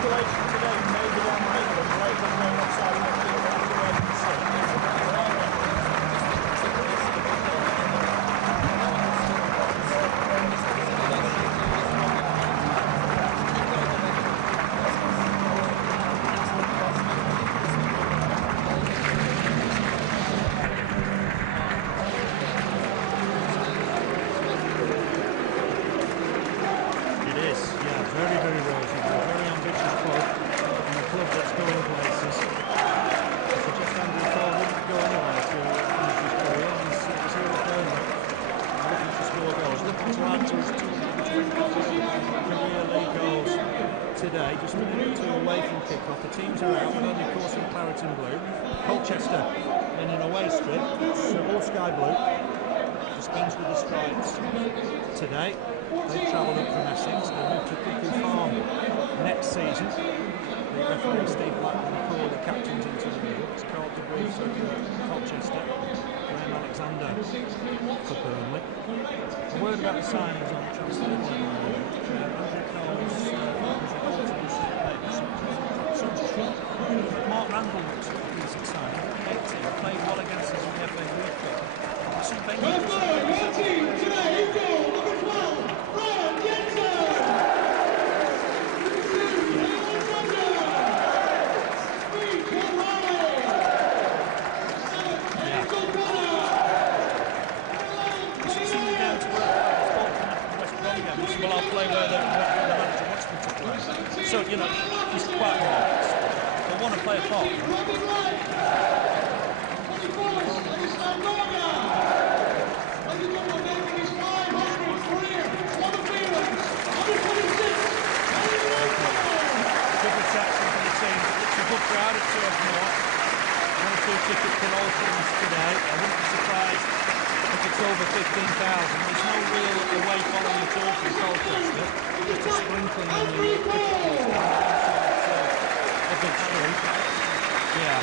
calculation today made it on paper, right on the outside of the field, that's the way I can see. Today, just a minute or two away from kick-off. The teams are out, Burnley, of course, in claret and blue. Colchester in an away strip. It's all sky blue. Dispense with the stripes. Today, they've travelled up from Essex. They move to Cuckoo Farm next season. The referee Steve Bratt will call the captains into the middle. It's Carl de Bruce for Colchester. Graham Alexander for Burnley. A word about the signings on the transfer. Mark Randall looks like a decent signing. 18, played well against us in the FA Youth Cup. Some venues today, goal number 12, Jensen! Well, I'll play where the manager wants me to play. So, you know, he's quite relaxed. I want to play a part. Good reception for the team. It's a good crowd at Turf Moor. 1 or 2 ticket promotions today. I wouldn't be surprised if it's over 15,000. There's no real away following tour from Colchester. It's a sprinkling in the cricket field. A big street. Yeah.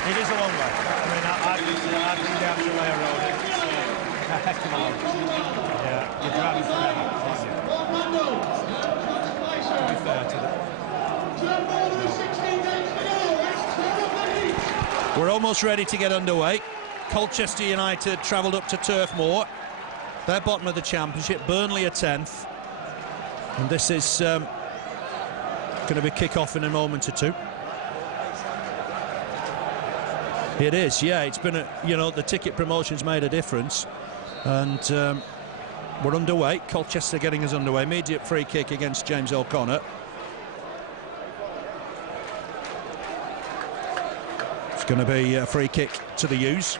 It is a long way. I mean, I've been down to Layer Road. It's a heck of a long way. Yeah, you're driving forever, aren't you? To be fair to them. We're almost ready to get underway. Colchester United travelled up to Turf Moor. They're bottom of the Championship. Burnley are 10th. And this is going to be kick-off in a moment or two. It is, yeah. It's been, you know, the ticket promotion's made a difference. And we're underway. Colchester getting us underway. Immediate free kick against James O'Connor. It's going to be a free kick to the U's.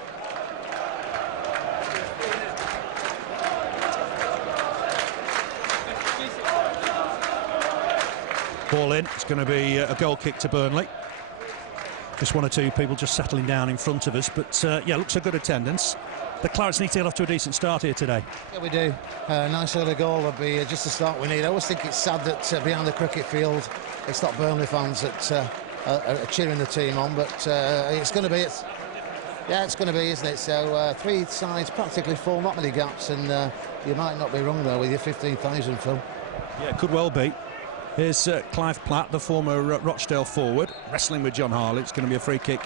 Ball in. It's going to be a goal kick to Burnley. Just 1 or 2 people just settling down in front of us, but yeah, looks a good attendance. The Clarets need to get off to a decent start here today. Yeah, we do. Nice early goal will be just the start we need. I always think it's sad that behind the cricket field it's not Burnley fans that are cheering the team on, but it's going to be. Yeah, it's going to be, isn't it? So 3 sides practically full, not many gaps, and you might not be wrong there with your 15,000, Phil. Yeah, it could well be. Here's Clive Platt, the former Rochdale forward, wrestling with John Harley. It's going to be a free kick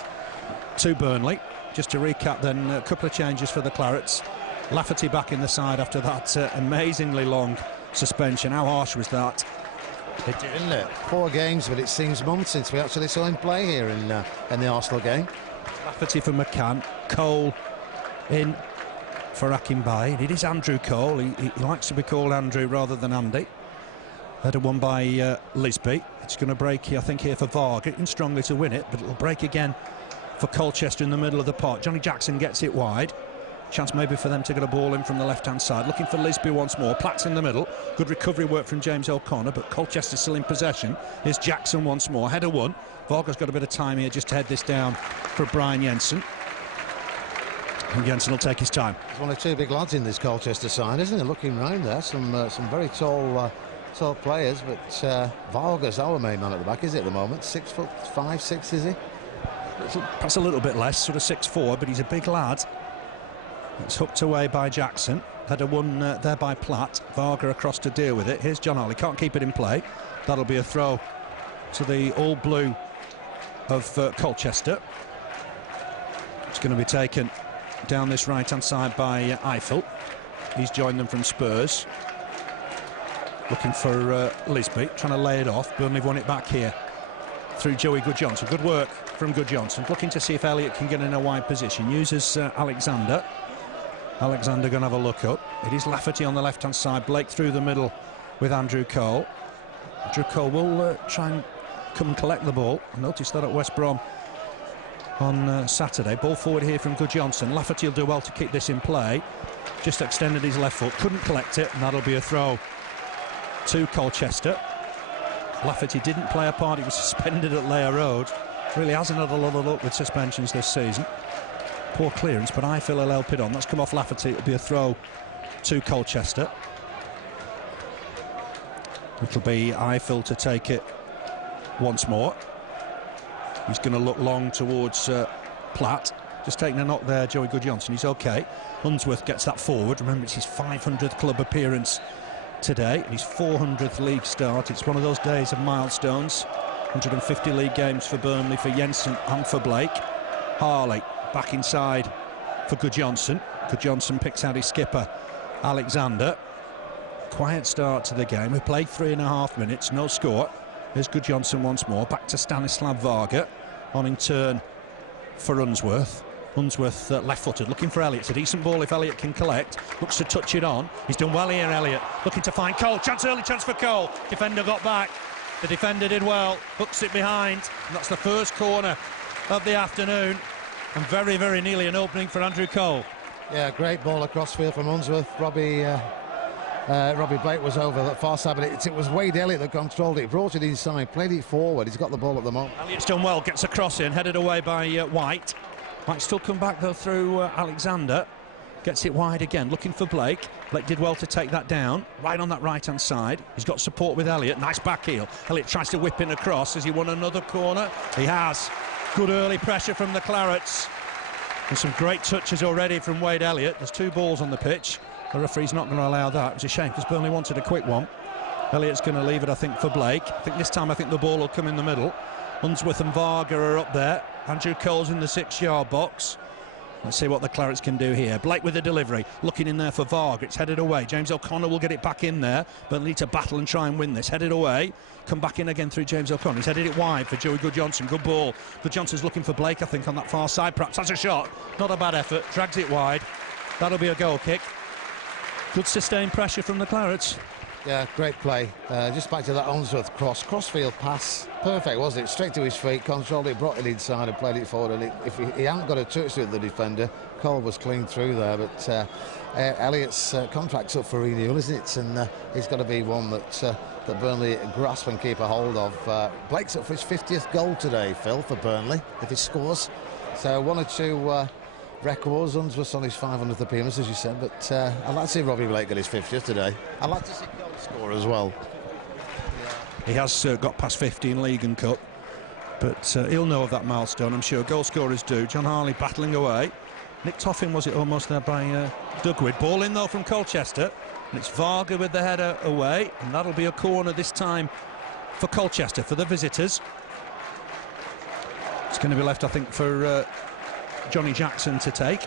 to Burnley. Just to recap then, a couple of changes for the Clarets. Lafferty back in the side after that amazingly long suspension. How harsh was that? It did, didn't it? 4 games, but it seems months since we actually saw him play here in the Arsenal game. Lafferty for McCann, Cole in for Akinbiyi. It is Andrew Cole. He likes to be called Andrew rather than Andy. Header won by Lisby. It's going to break, I think, here for Varga. In strongly to win it, but it'll break again for Colchester in the middle of the park. Johnnie Jackson gets it wide. Chance maybe for them to get a ball in from the left-hand side. Looking for Lisby once more. Platt's in the middle. Good recovery work from James O'Connor, but Colchester still in possession. Here's Jackson once more. Header won. Varga's got a bit of time here just to head this down for Brian Jensen. And Jensen will take his time. There's 1 or 2 big lads in this Colchester side, isn't it? Looking round there, some very tall players, but Varga's our main man at the back, is it, at the moment? 6'5", 6, is he? Perhaps a little bit less, sort of 6'4", but he's a big lad. It's hooked away by Jackson. Header won there by Platt. Varga across to deal with it. Here's John Harley. Can't keep it in play. That'll be a throw to the all blue of Colchester. It's going to be taken down this right-hand side by Eiffel. He's joined them from Spurs. Looking for Lisby, trying to lay it off. Burnley won it back here through Joey Guðjónsson. Good work from Guðjónsson. Looking to see if Elliott can get in a wide position. Uses Alexander. Alexander going to have a look up. It is Lafferty on the left-hand side. Blake through the middle with Andrew Cole. Andrew Cole will try and come and collect the ball. I noticed that at West Brom on Saturday. Ball forward here from Guðjónsson. Lafferty will do well to keep this in play. Just extended his left foot, couldn't collect it, and that'll be a throw to Colchester. Lafferty didn't play a part. He was suspended at Layer Road. Really hasn't had a lot of luck with suspensions this season. Poor clearance, but Eiffel will help it on. That's come off Lafferty. It'll be a throw to Colchester. It'll be Eiffel to take it once more. He's going to look long towards Platt. Just taking a knock there, Joey Guðjónsson. He's okay. Unsworth gets that forward. Remember, it's his 500th club appearance today, and his 400th league start. It's one of those days of milestones. 150 league games for Burnley, for Jensen and for Blake. Harley back inside for Guðjónsson. Guðjónsson picks out his skipper, Alexander. Quiet start to the game. We played 3.5 minutes, no score. Here's Guðjónsson once more. Back to Stanislav Varga. On in turn for Unsworth. Unsworth left-footed, looking for Elliott. It's a decent ball if Elliott can collect. Looks to touch it on. He's done well here, Elliott. Looking to find Cole. Chance, early chance for Cole. Defender got back. The defender did well. Hooks it behind. And that's the first corner of the afternoon. And very, very nearly an opening for Andrew Cole. Yeah, great ball across field from Unsworth. Robbie Blake was over that far side, but it was Wade Elliott that controlled it. Brought it inside, played it forward. He's got the ball at the moment. Elliott's done well. Gets a cross in, headed away by White. Might still come back though through Alexander. Gets it wide again, looking for Blake. Blake did well to take that down, right on that right-hand side. He's got support with Elliott. Nice back heel. Elliott tries to whip in across. Has he won another corner? He has. Good early pressure from the Clarets. And some great touches already from Wade Elliott. There's 2 balls on the pitch. The referee's not going to allow that. It's a shame because Burnley wanted a quick one. Elliott's going to leave it, I think, for Blake. I think this time the ball will come in the middle. Unsworth and Varga are up there. Andrew Cole's in the 6-yard box. Let's see what the Clarets can do here. Blake with the delivery, looking in there for Varga. It's headed away. James O'Connor will get it back in there, but need to battle and try and win this. Headed away, come back in again through James O'Connor. He's headed it wide for Joey Guðjónsson. Good ball. Guðjónsson's looking for Blake, I think, on that far side. Perhaps has a shot. Not a bad effort. Drags it wide. That'll be a goal kick. Good sustained pressure from the Clarets. Yeah, great play. Just back to that Unsworth crossfield pass. Perfect, wasn't it? Straight to his feet, controlled it, brought it inside and played it forward. And if he hadn't got a touch with the defender, Cole was clean through there. But Elliott's contract's up for renewal, isn't it? And he's got to be one that Burnley grasp and keep a hold of. Blake's up for his 50th goal today, Phil, for Burnley, if he scores. So 1 or 2... records. Unsworth's on his 500th appearance, as you said, but I'd like to see Robbie Blake get his 50th today. I'd like to see Cole score as well. He has got past 50 in League and Cup, but he'll know of that milestone, I'm sure. Goal scorers do. John Harley battling away. Nick Toffin was it almost there by Dugwood. Ball in though from Colchester, and it's Varga with the header away, and that'll be a corner this time for Colchester, for the visitors. It's going to be left, I think, for Johnnie Jackson to take.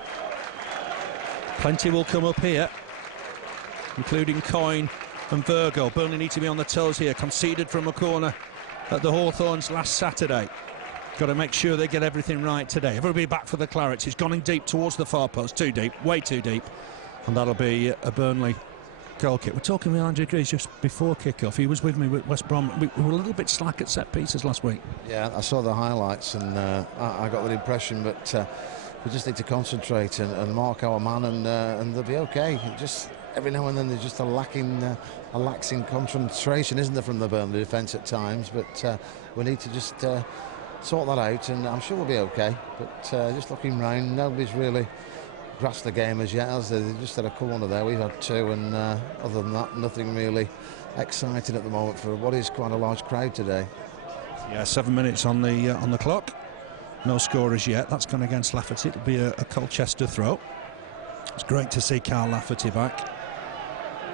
Plenty will come up here, including Coyne and Virgo. Burnley need to be on the toes here. Conceded from a corner at the Hawthorns last Saturday. Got to make sure they get everything right today. Everybody back for the Clarets. He's gone in deep towards the far post. Too deep, way too deep. And that'll be a Burnley goal kick. We're talking with Andrew Greaves just before kick-off. He was with me with West Brom. We were a little bit slack at set pieces last week. Yeah, I saw the highlights and I got that impression, but we just need to concentrate and mark our man, and they'll be okay. Just every now and then there's just a lax in concentration, isn't there, from the Burnley defence at times, but we need to just sort that out, and I'm sure we'll be okay. But just looking round, nobody's really grasped the game as yet, as they just had a corner there. We've had 2, and other than that, nothing really exciting at the moment for what is quite a large crowd today. Yeah, 7 minutes on the clock. No scorers yet. That's gone against Lafferty. It'll be a Colchester throw. It's great to see Carl Lafferty back.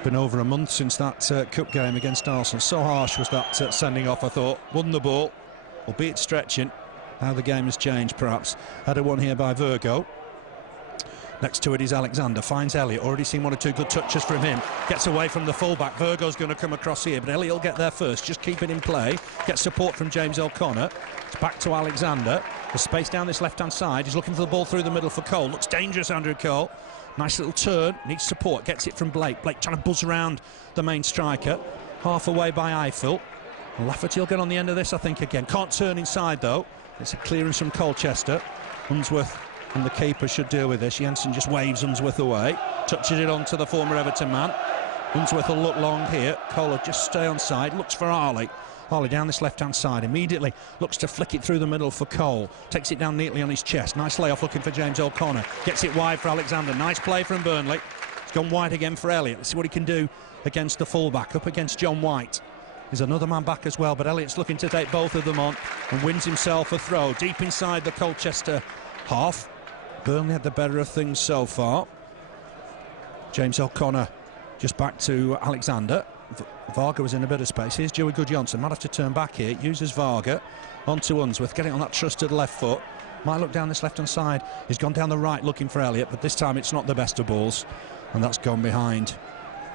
Been over a month since that cup game against Arsenal. So harsh was that sending off, I thought. Won the ball, albeit stretching. How the game has changed, perhaps. Header won here by Varga. Next to it is Alexander. Finds Elliott. Already seen 1 or 2 good touches from him. Gets away from the fullback. Varga's going to come across here, but Elliott will get there first. Just keep it in play. Gets support from James O'Connor. It's back to Alexander. The space down this left-hand side. He's looking for the ball through the middle for Cole. Looks dangerous, Andrew Cole. Nice little turn. Needs support. Gets it from Blake. Blake trying to buzz around the main striker. Half away by Eiffel. Lafferty will get on the end of this, I think, again. Can't turn inside, though. It's a clearance from Colchester. Unsworth and the keeper should deal with this. Jensen just waves Unsworth away. Touches it on to the former Everton man. Unsworth will look long here. Cole will just stay on side. Looks for Harley. Harley down this left-hand side. Immediately looks to flick it through the middle for Cole. Takes it down neatly on his chest. Nice layoff looking for James O'Connor. Gets it wide for Alexander. Nice play from Burnley. It's gone wide again for Elliott. Let's see what he can do against the fullback. Up against John White. There's another man back as well, but Elliott's looking to take both of them on and wins himself a throw deep inside the Colchester half. Burnley had the better of things so far. James O'Connor just back to Alexander. Varga was in a bit of space. Here's Joey Guðjónsson. Might have to turn back here. Uses Varga onto Unsworth. Get it on that trusted left foot. Might look down this left-hand side. He's gone down the right looking for Elliott, but this time it's not the best of balls. And that's gone behind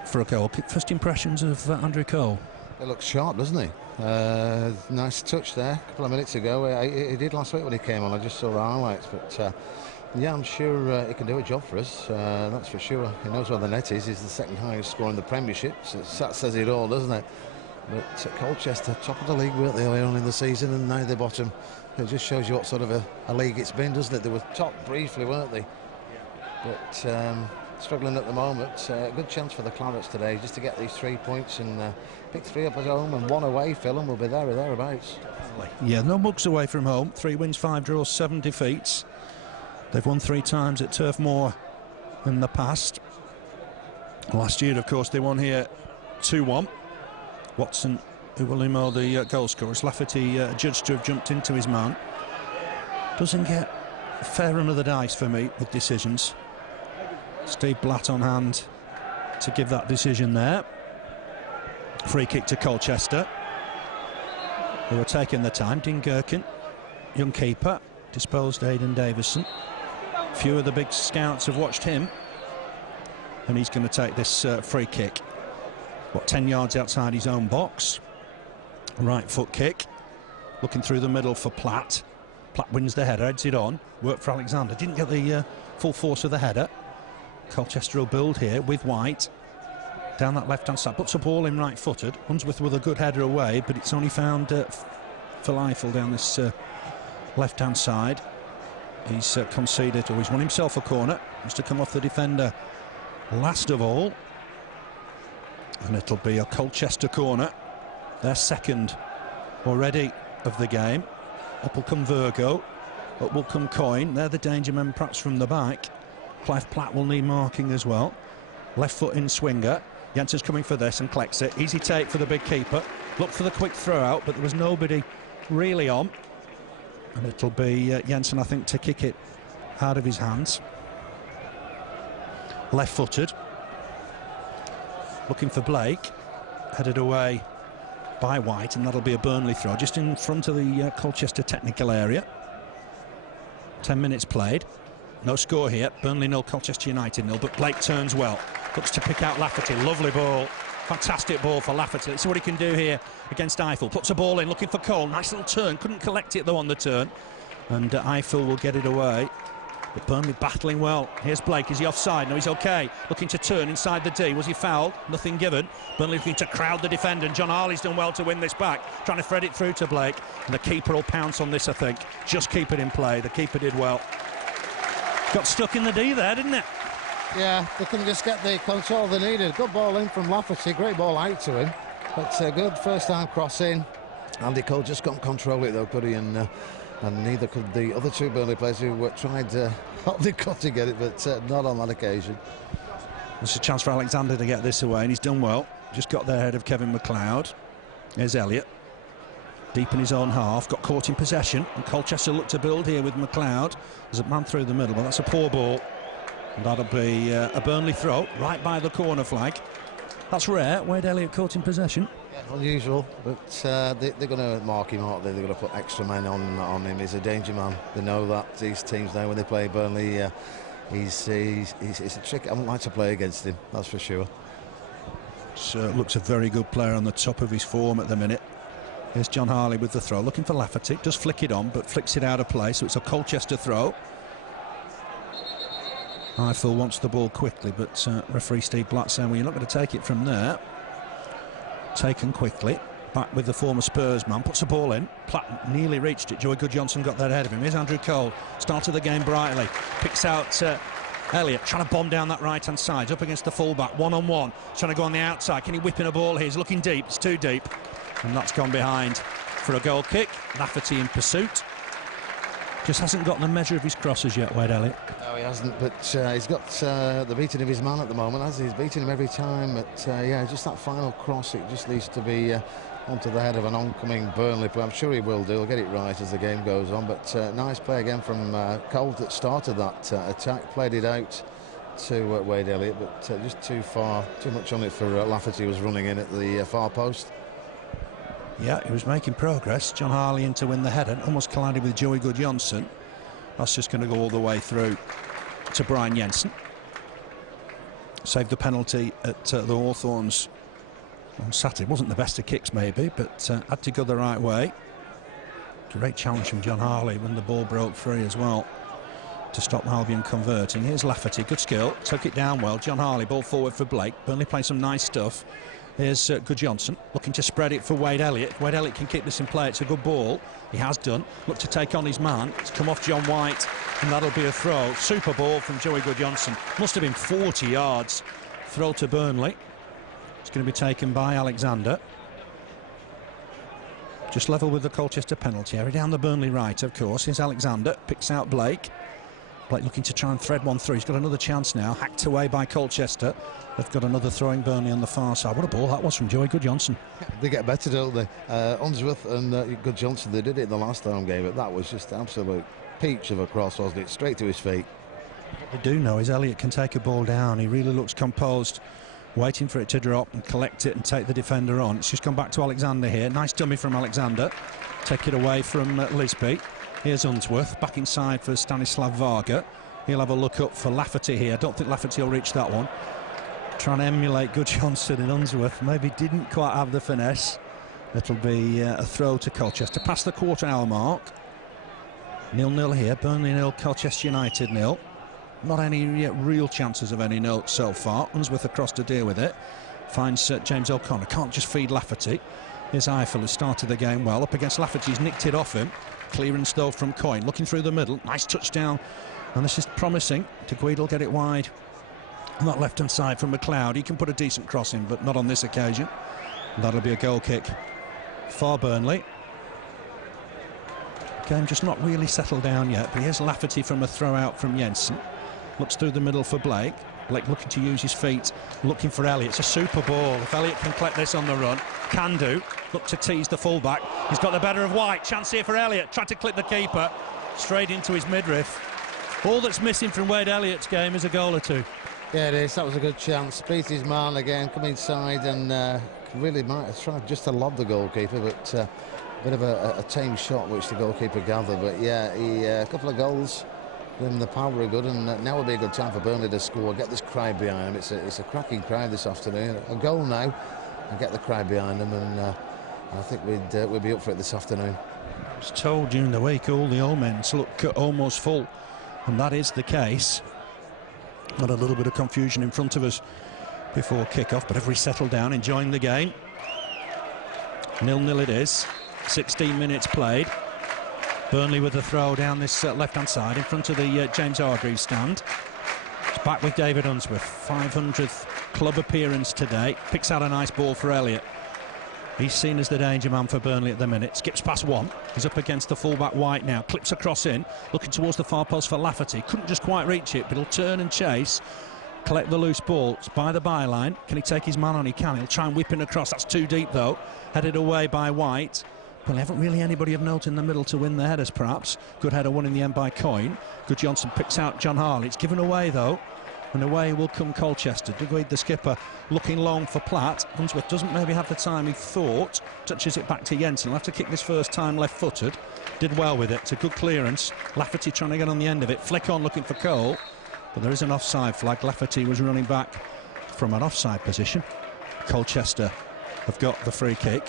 for a goal. First impressions of Andrew Cole. He looks sharp, doesn't he? Nice touch there a couple of minutes ago. He did last week when he came on. I just saw the highlights, but yeah, I'm sure he can do a job for us. That's for sure. He knows where the net is. He's the second highest scorer in the Premiership. So that says it all, doesn't it? But Colchester, top of the league, weren't they, early on in the season, and now they're bottom. It just shows you what sort of a league it's been, doesn't it? They were top briefly, weren't they? But struggling at the moment. Good chance for the Clarets today just to get these 3 points and pick 3 up at home and 1 away. Phil, and we'll be there or thereabouts. Yeah, no mugs away from home. 3 wins, 5 draws, 7 defeats. They've won 3 times at Turf Moor in the past. Last year, of course, they won here 2-1. Watson, Uwalimo, the goal scorer. Lafferty judged to have jumped into his man. Doesn't get a fair run of the dice for me with decisions. Steve Bratt on hand to give that decision there. Free kick to Colchester, who were taking the time. Dean Gherkin, young keeper, disposed Aidan Davison. Few of the big scouts have watched him, and he's going to take this free kick. What, 10 yards outside his own box. Right foot kick, looking through the middle for Platt. Platt wins the header, heads it on. Work for Alexander. Didn't get the full force of the header. Colchester will build here with White down that left-hand side. Puts a ball in right-footed. Unsworth with a good header away, but it's only found Phil Eiffel down this left-hand side. He's conceded, or he's won himself a corner. Has to come off the defender last of all, and it'll be a Colchester corner, their second already of the game. Up will come Virgo, up will come Coyne. They're the danger men perhaps from the back. Clive Platt will need marking as well. Left foot in swinger. Jensen's coming for this and collects it. Easy take for the big keeper. Looked for the quick throw out, but there was nobody really on. And it'll be Jensen, I think, to kick it out of his hands. Left footed. Looking for Blake. Headed away by White, and that'll be a Burnley throw just in front of the Colchester technical area. 10 minutes played. No score here. Burnley 0, Colchester United 0, but Blake turns well. Looks to pick out Lafferty. Lovely ball. Fantastic ball for Lafferty. Let's see what he can do here against Eiffel. Puts a ball in, looking for Cole. Nice little turn. Couldn't collect it, though, on the turn. And Eiffel will get it away. But Burnley battling well. Here's Blake. Is he offside? No, he's OK. Looking to turn inside the D. Was he fouled? Nothing given. Burnley looking to crowd the defender. And John Harley's done well to win this back. Trying to thread it through to Blake. And the keeper will pounce on this, I think. Just keep it in play. The keeper did well. Got stuck in the D there, didn't it? Yeah, they couldn't just get the control they needed. Good ball in from Lafferty, great ball out to him. But good first-time cross in. Andy Cole just couldn't control it though, could he? And neither could the other 2 Burnley players who tried to get it, but not on that occasion. There's a chance for Alexander to get this away, and he's done well. Just got there ahead of Kevin McLeod. There's Elliott. Deep in his own half, got caught in possession, and Colchester look to build here with McLeod. There's a man through the middle, but that's a poor ball, and that'll be a Burnley throw right by the corner flag. That's rare. Wade Elliott caught in possession. Yeah, unusual, but they're going to mark him, aren't they? They're going to put extra men on him. He's a danger man. They know that. These teams now, when they play Burnley, he's a trick. I wouldn't like to play against him, that's for sure. Looks a very good player on the top of his form at the minute. Here's John Harley with the throw, looking for Lafferty. Does flick it on, but flicks it out of play, so it's a Colchester throw. Eiffel wants the ball quickly, but referee Steve Bratt saying, well, you're not going to take it from there. Taken quickly. Back with the former Spurs man. Puts the ball in. Platt nearly reached it. Joey Guðjónsson got that ahead of him. Here's Andrew Cole. Started the game brightly. Picks out Elliott, trying to bomb down that right-hand side. Up against the full-back. One-on-one. Trying to go on the outside. Can he whip in a ball here? He's looking deep. It's too deep. And that's gone behind for a goal kick. Lafferty in pursuit. Just hasn't got the measure of his crosses yet, Wade Elliott. No, he hasn't, but he's got the beating of his man at the moment, hasn't he? He's beating him every time, but yeah, just that final cross, it just needs to be onto the head of an oncoming Burnley player. I'm sure he will do, he'll get it right as the game goes on, but nice play again from Cole that started that attack, played it out to Wade Elliott, but just too much on it for Lafferty, who was running in at the far post. Yeah, he was making progress. John Harley in to win the header, almost collided with Joey Guðjónsson. That's just going to go all the way through to Brian Jensen. Saved the penalty at the Hawthorns on Saturday. Wasn't the best of kicks maybe, but had to go the right way. Great challenge from John Harley when the ball broke free as well to stop Albion converting. Here's Lafferty, good skill, took it down well. John Harley, ball forward for Blake. Burnley playing some nice stuff. Here's Guðjónsson looking to spread it for Wade Elliott. Wade Elliott can keep this in play. It's a good ball. He has done. Look to take on his man. It's come off John White, and that'll be a throw. Super ball from Joey Guðjónsson. Must have been 40 yards. Throw to Burnley. It's going to be taken by Alexander. Just level with the Colchester penalty area. Down the Burnley right, of course. Here's Alexander. Picks out Blake. Blake looking to try and thread one through. He's got another chance now. Hacked away by Colchester. They've got another throwing Burnley on the far side. What a ball that was from Joey Guðjónsson. They get better, don't they? Unsworth and Guðjónsson, they did it in the last home game, but that was just absolute peach of a cross, wasn't it? Straight to his feet. What they do know is Elliott can take a ball down. He really looks composed, waiting for it to drop and collect it and take the defender on. It's just gone back to Alexander here. Nice dummy from Alexander. Take it away from Lisby. Here's Unsworth, back inside for Stanislav Varga. He'll have a look up for Lafferty here. I don't think Lafferty will reach that one. Trying to emulate Guðjónsson and Unsworth. Maybe didn't quite have the finesse. It'll be a throw to Colchester. Past the quarter-hour mark. 0-0 here. Burnley 0, Colchester United 0. Not any real chances of any note so far. Unsworth across to deal with it. Finds James O'Connor. Can't just feed Lafferty. Here's Eiffel, who started the game well. Up against Lafferty, he's nicked it off him. Clearance though from Coyle, looking through the middle. Nice touchdown, and this is promising. De Guido will get it wide on that left-hand side from McLeod. He can put a decent cross in, but not on this occasion. And that'll be a goal kick for Burnley. Game just not really settled down yet, but here's Lafferty from a throw out from Jensen. Looks through the middle for Blake. Blake looking to use his feet, looking for Elliott. It's a super ball. If Elliott can collect this on the run, can do. Look to tease the fullback. He's got the better of White. Chance here for Elliott. Tried to clip the keeper straight into his midriff. All that's missing from Wade Elliott's game is a goal or two. Yeah, it is. That was a good chance. Beat his man again, come inside and really might have tried just to lob the goalkeeper, but a bit of a tame shot which the goalkeeper gathered. But yeah, a couple of goals. The power are good, and now would be a good time for Burnley to score. Get this crowd behind them. It's a cracking crowd this afternoon. A goal now, and get the crowd behind them, and I think we'd be up for it this afternoon. I was told during the week all the old men look almost full, and that is the case. Got a little bit of confusion in front of us before kick-off, but everybody settled down, enjoying the game. 0-0 it is. 16 minutes played. Burnley with the throw down this left-hand side in front of the James Hargreaves stand. It's back with David Unsworth, 500th club appearance today. Picks out a nice ball for Elliott. He's seen as the danger man for Burnley at the minute. Skips past one. He's up against the fullback White now. Clips across in, looking towards the far post for Lafferty. Couldn't just quite reach it, but he'll turn and chase. Collect the loose ball. It's by the byline. Can he take his man on? He can. He'll try and whip in across. That's too deep though. Headed away by White. Well, haven't really anybody of note in the middle to win the headers, perhaps. Good header won in the end by Coyle. Guðjónsson picks out John Harley. It's given away, though. And away will come Colchester. Duguid, the skipper, looking long for Platt. Unsworth doesn't maybe have the time he thought. Touches it back to Jensen. He'll have to kick this first time left-footed. Did well with it. It's a good clearance. Lafferty trying to get on the end of it. Flick on looking for Cole. But there is an offside flag. Lafferty was running back from an offside position. Colchester have got the free kick.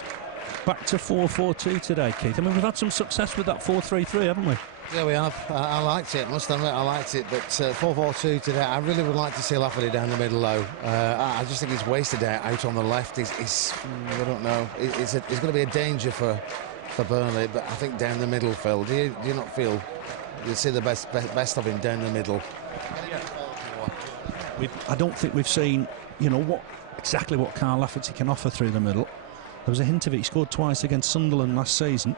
Back to 4-4-2 today, Keith. I mean, we've had some success with that 4-3-3, haven't we? Yeah, we have. I liked it, must admit, I liked it. But 4-4-2 today, I really would like to see Lafferty down the middle low. I just think he's wasted out on the left. I don't know. It's going to be a danger for Burnley, but I think down the middle, Phil. Do you not feel you see the best of him down the middle? I don't think we've seen, exactly what Carl Lafferty can offer through the middle. There was a hint of it. He scored twice against Sunderland last season.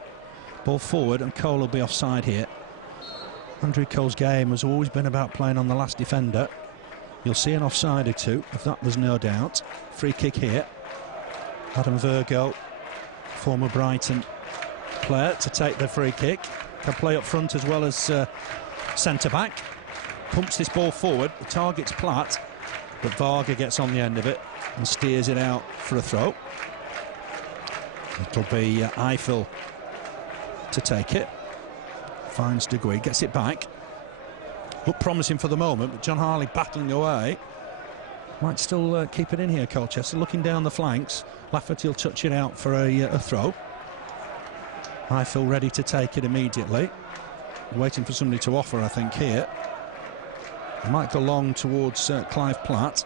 Ball forward, and Cole will be offside here. Andrew Cole's game has always been about playing on the last defender. You'll see an offside or two, of that there's no doubt. Free kick here. Adam Varga, former Brighton player, to take the free kick. Can play up front as well as centre-back. Pumps this ball forward. The target's Platt, but Varga gets on the end of it and steers it out for a throw. It'll be Eiffel to take it. Finds Duguid, gets it back. Looked promising for the moment, but John Harley battling away. Might still keep it in here, Colchester. Looking down the flanks. Lafferty will touch it out for a throw. Eiffel ready to take it immediately. Waiting for somebody to offer, I think, here. It might go long towards Clive Platt.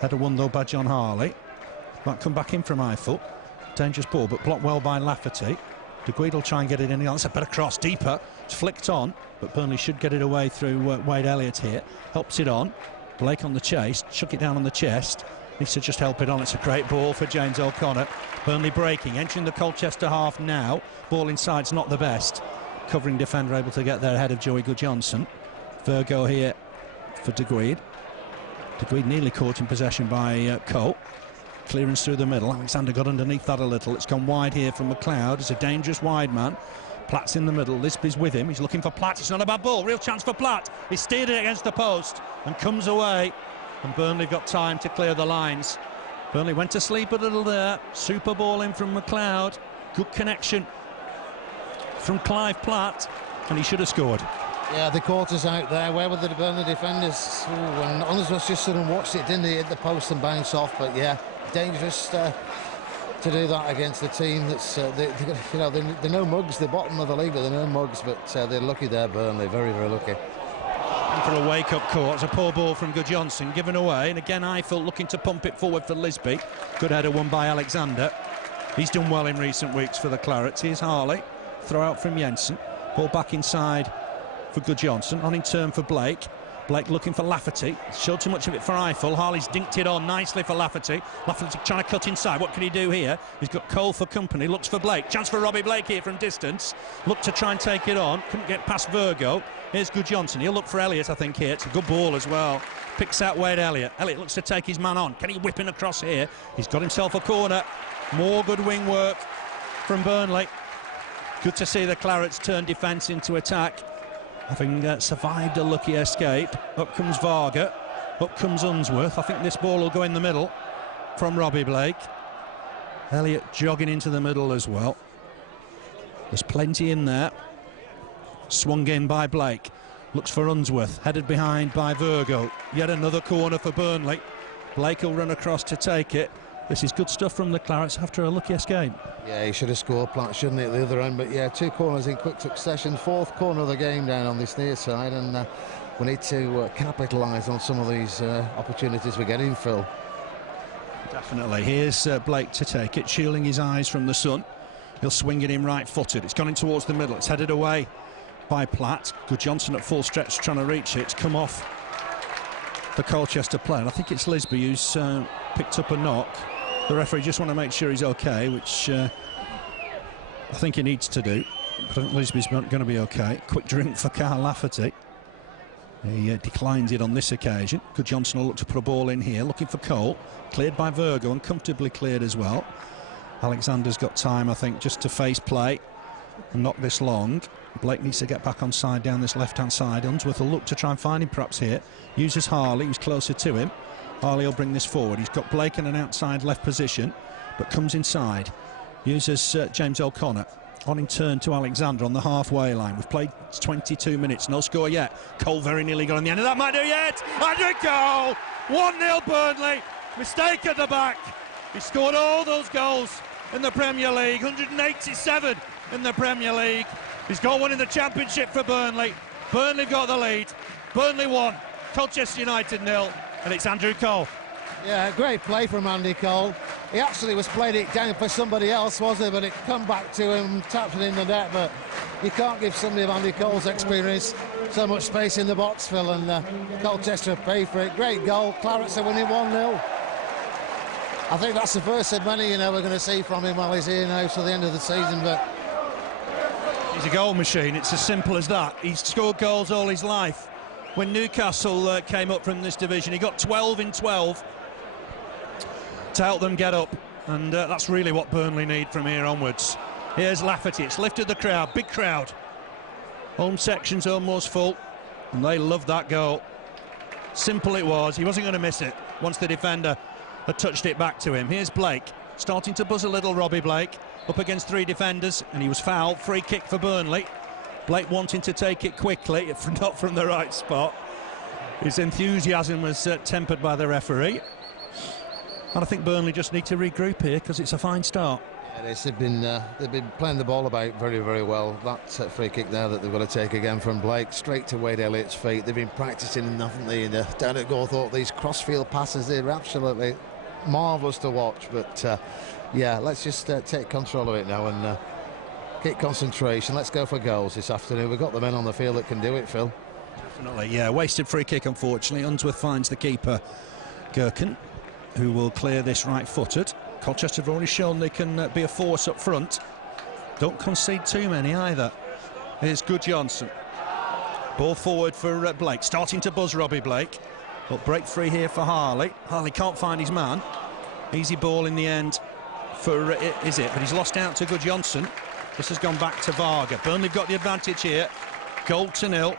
Header won, though, by John Harley. Might come back in from Eiffel. Dangerous ball, but blocked well by Lafferty. Duguid will try and get it in. That's a better cross, deeper. It's flicked on, but Burnley should get it away through Wade Elliott here. Helps it on. Blake on the chase, chuck it down on the chest. Needs to just help it on. It's a great ball for James O'Connor. Burnley breaking, entering the Colchester half now. Ball inside's not the best. Covering defender able to get there ahead of Joey Guðjónsson. Virgo here for Duguid. Duguid nearly caught in possession by Cole. Clearance through the middle. Alexander got underneath that a little. It's gone wide here from McLeod. It's a dangerous wide man. Platt's in the middle. Lisby's with him. He's looking for Platt. It's not a bad ball. Real chance for Platt. He steered it against the post and comes away. And Burnley got time to clear the lines. Burnley went to sleep a little there. Super ball in from McLeod. Good connection from Clive Platt. And he should have scored. Yeah, the quarters out there. Where were the Burnley defenders? And Unsworth just stood and watched it, didn't he? Hit the post and bounce off. But yeah, dangerous to do that against the team that's they're no mugs, the bottom of the league, but they're no mugs, but they're lucky there, Burnley, very, very lucky. And for a wake-up call, it's a poor ball from Guðjónsson, given away, and again Eiffel looking to pump it forward for Lisby. Good header won by Alexander. He's done well in recent weeks for the Clarets. Here's Harley, throw out from Jensen, ball back inside for Guðjónsson, on in turn for Blake. Blake looking for Lafferty. Showed too much of it for Eiffel. Harley's dinked it on nicely for Lafferty. Lafferty trying to cut inside. What can he do here? He's got Cole for company. Looks for Blake. Chance for Robbie Blake here from distance. Looked to try and take it on. Couldn't get past Virgo. Here's Guðjónsson. He'll look for Elliott, I think, here. It's a good ball as well. Picks out Wade Elliott. Elliott looks to take his man on. Can he whip in across here? He's got himself a corner. More good wing work from Burnley. Good to see the Clarets turn defence into attack, having survived a lucky escape. Up comes Varga, up comes Unsworth. I think this ball will go in the middle from Robbie Blake. Elliott jogging into the middle as well. There's plenty in there. Swung in by Blake. Looks for Unsworth, headed behind by Virgo. Yet another corner for Burnley. Blake will run across to take it. This is good stuff from the Clarets after a lucky escape. Yeah, he should have scored, Platt, shouldn't he, at the other end? But yeah, two corners in quick succession. Fourth corner of the game down on this near side, and we need to capitalise on some of these opportunities we're getting, Phil. Definitely. Here's Blake to take it, shielding his eyes from the sun. He'll swing it in right-footed. It's gone in towards the middle. It's headed away by Platt. Guðjónsson at full stretch trying to reach it. It's come off the Colchester player. I think it's Lisby who's picked up a knock. The referee just want to make sure he's okay, which I think he needs to do. But I think Lisby's going to be okay. Quick drink for Carl Lafferty. He declines it on this occasion. Guðjónsson will look to put a ball in here, looking for Cole. Cleared by Virgo, and comfortably cleared as well. Alexander's got time, I think, just to face play and knock this long. Blake needs to get back on side down this left-hand side. Unsworth will look to try and find him perhaps here. Uses Harley, who's closer to him. Harley will bring this forward. He's got Blake in an outside left position, but comes inside. Uses James O'Connor. On in turn to Alexander on the halfway line. We've played 22 minutes, no score yet. Cole very nearly got on the end of that. Might do yet. Andrew Cole! 1-0 Burnley. Mistake at the back. He scored all those goals in the Premier League. 187 in the Premier League. He's got one in the Championship for Burnley. Burnley got the lead. Burnley 1, Colchester United 0, and it's Andrew Cole. Yeah, great play from Andy Cole. He actually was playing it down for somebody else, wasn't it? But it come back to him, tapped it in the net. But you can't give somebody of Andy Cole's experience so much space in the box, Phil, and Colchester paid for it. Great goal. Clarets are winning 1-0. I think that's the first of many, we're going to see from him while he's here now till the end of the season. But he's a goal machine. It's as simple as that. He's scored goals all his life. When Newcastle came up from this division, he got 12 in 12 to help them get up, and that's really what Burnley need from here onwards. Here's Lafferty. It's lifted the crowd, big crowd. Home section's almost full, and they loved that goal. Simple it was. He wasn't going to miss it once the defender had touched it back to him. Here's Blake, starting to buzz a little. Robbie Blake up against 3 defenders, and he was fouled. Free kick for Burnley. Blake wanting to take it quickly, not from the right spot. His enthusiasm was tempered by the referee. And I think Burnley just need to regroup here because it's a fine start. Yeah, they've been playing the ball about very, very well. That free kick there that they've got to take again from Blake, straight to Wade Elliott's feet. They've been practising, haven't they, down at Gawthorpe. These crossfield passes, they're absolutely marvellous to watch. But yeah, let's just take control of it now and get concentration. Let's go for goals this afternoon. We've got the men on the field that can do it, Phil. Definitely, yeah. Wasted free kick, unfortunately. Unsworth finds the keeper, Geraint, who will clear this right-footed. Colchester have already shown they can be a force up front. Don't concede too many either. Here's Guðjónsson. Ball forward for Blake. Starting to buzz Robbie Blake. But break free here for Harley. Harley can't find his man. Easy ball in the end for is it? But he's lost out to Guðjónsson. This has gone back to Varga. Burnley got the advantage here. Goal to 0.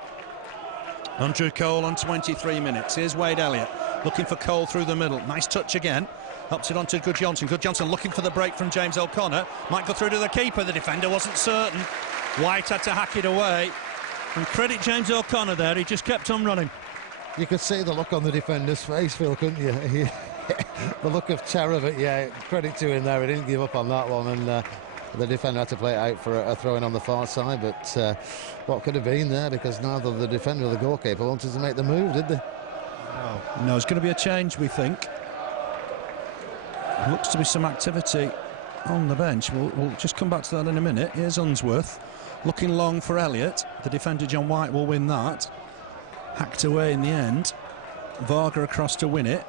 Andrew Cole on 23 minutes. Here's Wade Elliott looking for Cole through the middle. Nice touch again. Helps it on to Guðjónsson. Guðjónsson looking for the break from James O'Connor. Might go through to the keeper. The defender wasn't certain. White had to hack it away. And credit James O'Connor there. He just kept on running. You could see the look on the defender's face, Phil, couldn't you? The look of terror, but yeah, credit to him there. He didn't give up on that one, and the defender had to play it out for a throw-in on the far side. But what could have been there, because neither the defender or the goalkeeper wanted to make the move, did they? No, it's going to be a change, we think. Looks to be some activity on the bench. We'll just come back to that in a minute. Here's Unsworth looking long for Elliott. The defender John White will win that. Hacked away in the end. Varga across to win it.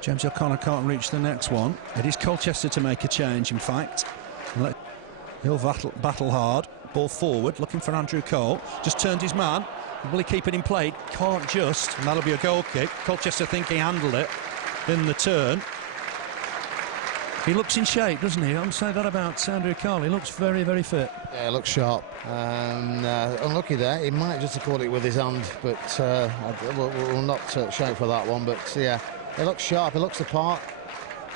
James O'Connor can't reach the next one. It is Colchester to make a change, in fact. He'll battle hard. Ball forward, looking for Andrew Cole. Just turned his man. Will he keep it in play? Can't just. And that'll be a goal kick. Colchester think he handled it in the turn. He looks in shape, doesn't he? I'm saying that about Andrew Cole. He looks very, very fit. Yeah, he looks sharp. Unlucky there. He might just have caught it with his hand, but we'll not shout for that one. But yeah, he looks sharp. He looks the part.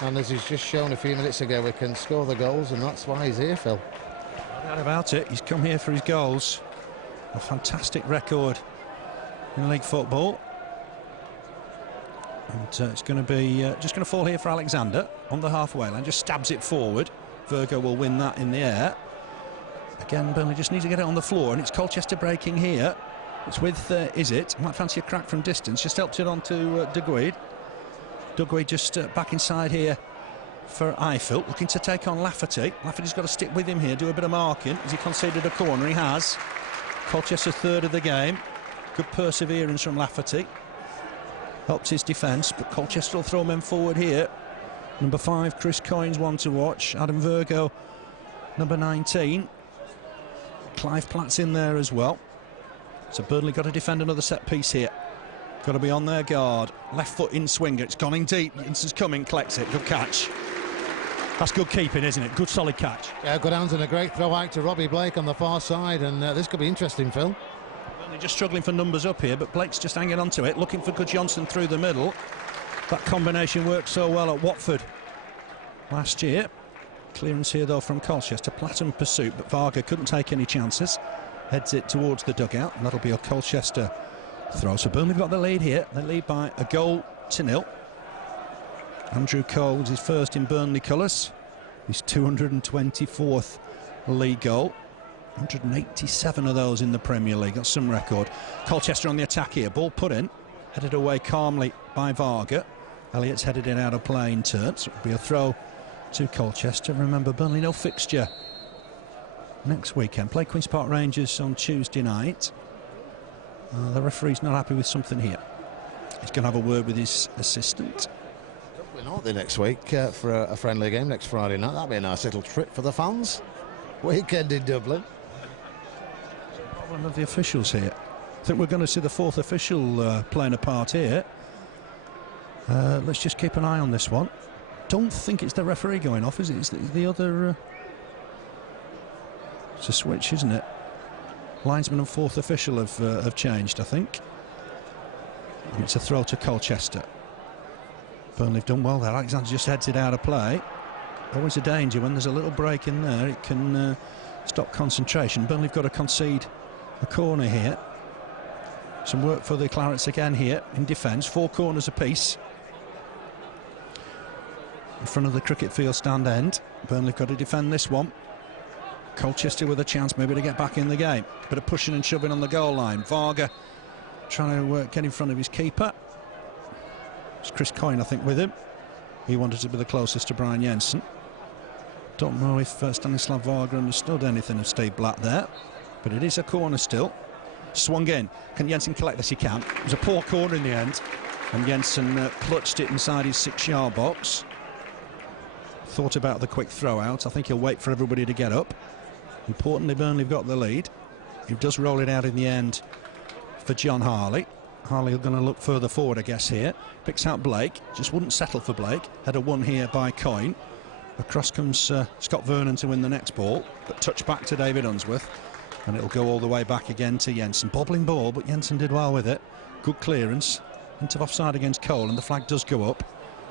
And as he's just shown a few minutes ago, we can score the goals, and that's why he's here, Phil. No doubt about it. He's come here for his goals. A fantastic record in league football. And it's going to be just going to fall here for Alexander on the halfway line. Just stabs it forward. Varga will win that in the air. Again, Burnley just need to get it on the floor, and it's Colchester breaking here. It's with is it? Might fancy a crack from distance. Just helps it on to Dugwid. Dugwid just back inside here for Eiffel, looking to take on Lafferty. Lafferty's got to stick with him here, do a bit of marking. Has he conceded a corner? He has. Colchester third of the game. Good perseverance from Lafferty. Helps his defence, but Colchester will throw men forward here. Number 5, Chris Coyne's one to watch. Adam Virgo, number 19. Clive Platt's in there as well. So Burnley got to defend another set piece here. Got to be on their guard. Left foot in swinger. It's gone in deep. Jensen's coming, collects it. Good catch. That's good keeping, isn't it? Good solid catch. Yeah, good hands and a great throw out to Robbie Blake on the far side, and this could be interesting, Phil. Well, they're just struggling for numbers up here, but Blake's just hanging on to it, looking for Guðjónsson through the middle. That combination worked so well at Watford last year. Clearance here, though, from Colchester. Platinum pursuit, but Varga couldn't take any chances. Heads it towards the dugout, and that'll be a Colchester throw. So Burnley got the lead here. They lead by a goal to nil. Andrew Cole's his first in Burnley colours. His 224th league goal. 187 of those in the Premier League. That's some record. Colchester on the attack here. Ball put in. Headed away calmly by Varga. Elliott's headed in out of play in turn. So it'll be a throw to Colchester. Remember, Burnley no fixture next weekend. Play Queen's Park Rangers on Tuesday night. The referee's not happy with something here. He's going to have a word with his assistant. Dublin, aren't they, next week for a friendly game next Friday night? That'd be a nice little trip for the fans. Weekend in Dublin. One of the officials here. I think we're going to see the fourth official playing a part here. Let's just keep an eye on this one. Don't think it's the referee going off, is it? It's the other... it's a switch, isn't it? Linesman and fourth official have changed, I think. And it's a throw to Colchester. Burnley have done well there. Alexander just heads it out of play. Always a danger when there's a little break in there. It can stop concentration. Burnley have got to concede a corner here. Some work for the Clarets again here in defence. 4 corners apiece. In front of the cricket field stand end. Burnley have got to defend this one. Colchester with a chance maybe to get back in the game. Bit of pushing and shoving on the goal line. Varga trying to get in front of his keeper. It's Chris Coyne, I think, with him. He wanted to be the closest to Brian Jensen. Don't know if Stanislav Varga understood anything of Steve Bratt there, but it is a corner still. Swung in. Can Jensen collect this? He can. It was a poor corner in the end, and Jensen clutched it inside his 6-yard box. Thought about the quick throw out. I think he'll wait for everybody to get up. Importantly, Burnley have got the lead. He does roll it out in the end for John Harley. Harley are going to look further forward, I guess, here. Picks out Blake. Just wouldn't settle for Blake. Header won here by Coyne. Across comes Scott Vernon to win the next ball. But touch back to David Unsworth. And it'll go all the way back again to Jensen. Bobbling ball, but Jensen did well with it. Good clearance. Into offside against Cole, and the flag does go up.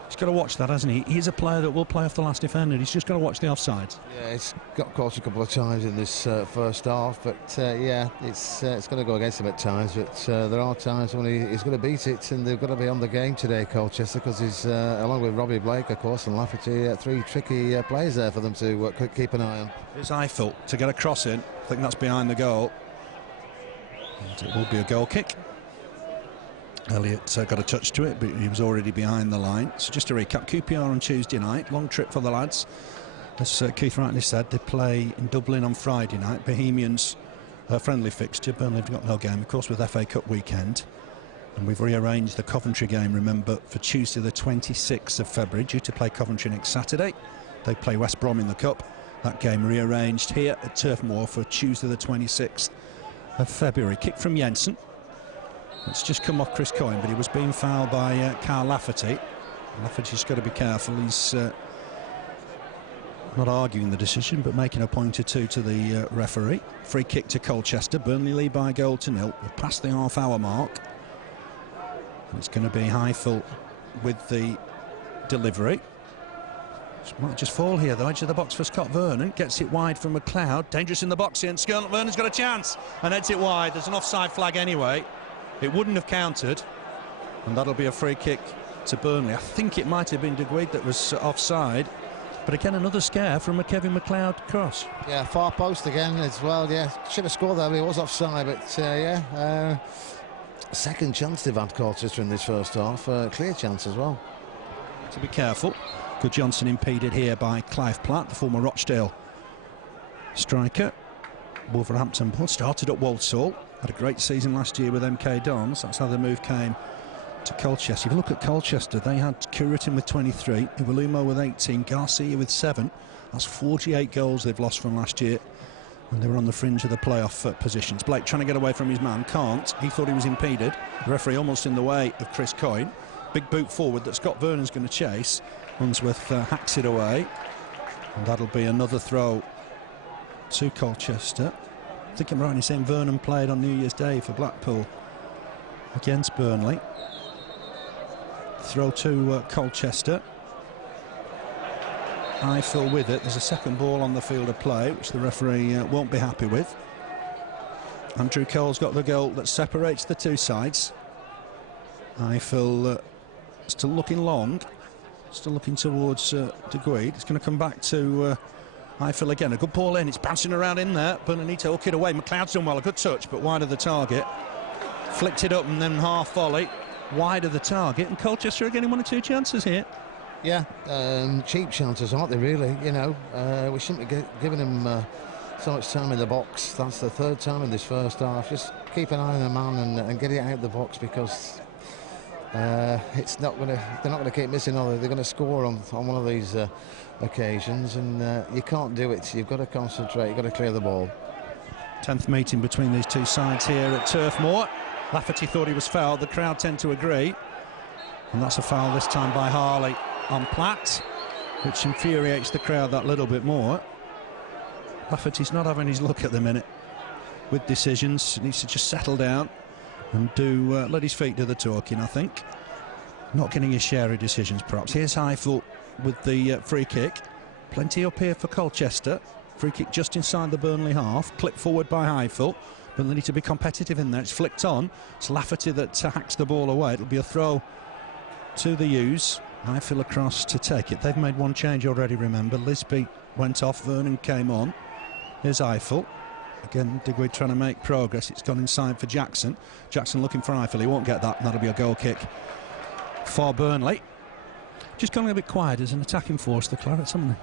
He's got to watch that, hasn't he? He's a player that will play off the last defender. He's just got to watch the offsides. Yeah, he's got caught a couple of times in this first half, but yeah, it's going to go against him at times. But there are times when he's going to beat it, and they've got to be on the game today, Colchester, because he's along with Robbie Blake, of course, and Lafferty, 3 tricky players there for them to keep an eye on. It's Eiffel to get a cross in. I think that's behind the goal. And it will be a goal kick. Elliott got a touch to it, but he was already behind the line. So just to recap, QPR on Tuesday night, long trip for the lads. As Keith rightly said, they play in Dublin on Friday night. Bohemians, friendly fixture. Burnley have got no game, of course, with FA Cup weekend. And we've rearranged the Coventry game, remember, for Tuesday the 26th of February, due to play Coventry next Saturday. They play West Brom in the Cup. That game rearranged here at Turf Moor for Tuesday the 26th of February. Kick from Jensen. It's just come off Chris Coyne, but he was being fouled by Carl Lafferty. Lafferty's got to be careful. He's not arguing the decision, but making a point or two to the referee. Free kick to Colchester. Burnley lead by a goal to nil. We're past the half-hour mark. And it's going to be Eiffel with the delivery. This might just fall here, though. Edge of the box for Scott Vernon. Gets it wide from McLeod. Dangerous in the box here, and Scott Vernon's got a chance. And heads it wide. There's an offside flag anyway. It wouldn't have counted, and that'll be a free kick to Burnley. I think it might have been De Guid that was offside, but again another scare from a Kevin McLeod cross. Yeah, far post again as well. Yeah, should have scored there, but he was offside. But yeah, second chance they've had Colchester in this first half. Clear chance as well. To be careful. Guðjónsson impeded here by Clive Platt, the former Rochdale striker. Wolverhampton ball started at Walsall. Had a great season last year with MK Dons. That's how the move came to Colchester. If you look at Colchester, they had Curitin with 23, Iwalumo with 18, Garcia with 7. That's 48 goals they've lost from last year, and they were on the fringe of the playoff positions. Blake trying to get away from his man, can't. He thought he was impeded. The referee almost in the way of Chris Coyne. Big boot forward that Scott Vernon's going to chase. Unsworth hacks it away. And that'll be another throw to Colchester. I think I'm right in saying Vernon played on New Year's Day for Blackpool against Burnley. Throw to Colchester. Eiffel with it. There's a second ball on the field of play, which the referee won't be happy with. Andrew Cole's got the goal that separates the two sides. Eiffel still looking long, still looking towards De Guid. It's going to come back to Eiffel again. A good ball in, it's bouncing around in there, but need to hook it away. McLeod's done well, a good touch, but wide of the target. Flicked it up and then half volley, wide of the target, and Colchester are getting 1 or 2 chances here. Yeah, cheap chances, aren't they, really? You know, we shouldn't be giving them so much time in the box. That's the 3rd time in this first half. Just keep an eye on the man and get it out of the box, because it's not going to. They're not going to keep missing, are they? They're going to score on one of these occasions, and you can't do it. You've got to concentrate. You've got to clear the ball. 10th meeting between these two sides here at Turf Moor. Lafferty thought he was fouled. The crowd tend to agree, and that's a foul this time by Harley on Platt, which infuriates the crowd that little bit more. Lafferty's not having his luck at the minute with decisions. He needs to just settle down and let his feet do the talking, I think. Not getting his share of decisions, perhaps. Here's Eiffel with the free kick. Plenty up here for Colchester. Free kick just inside the Burnley half. Clipped forward by Eiffel. But they need to be competitive in there. It's flicked on. It's Lafferty that hacks the ball away. It'll be a throw to the U's. Eiffel across to take it. They've made one change already, remember. Lisby went off, Vernon came on. Here's Eiffel. Again, De Guid trying to make progress. It's gone inside for Jackson. Jackson looking for Eiffel. He won't get that, and that'll be a goal kick for Burnley. Just going a bit quiet as an attacking force, the Clarets, haven't they?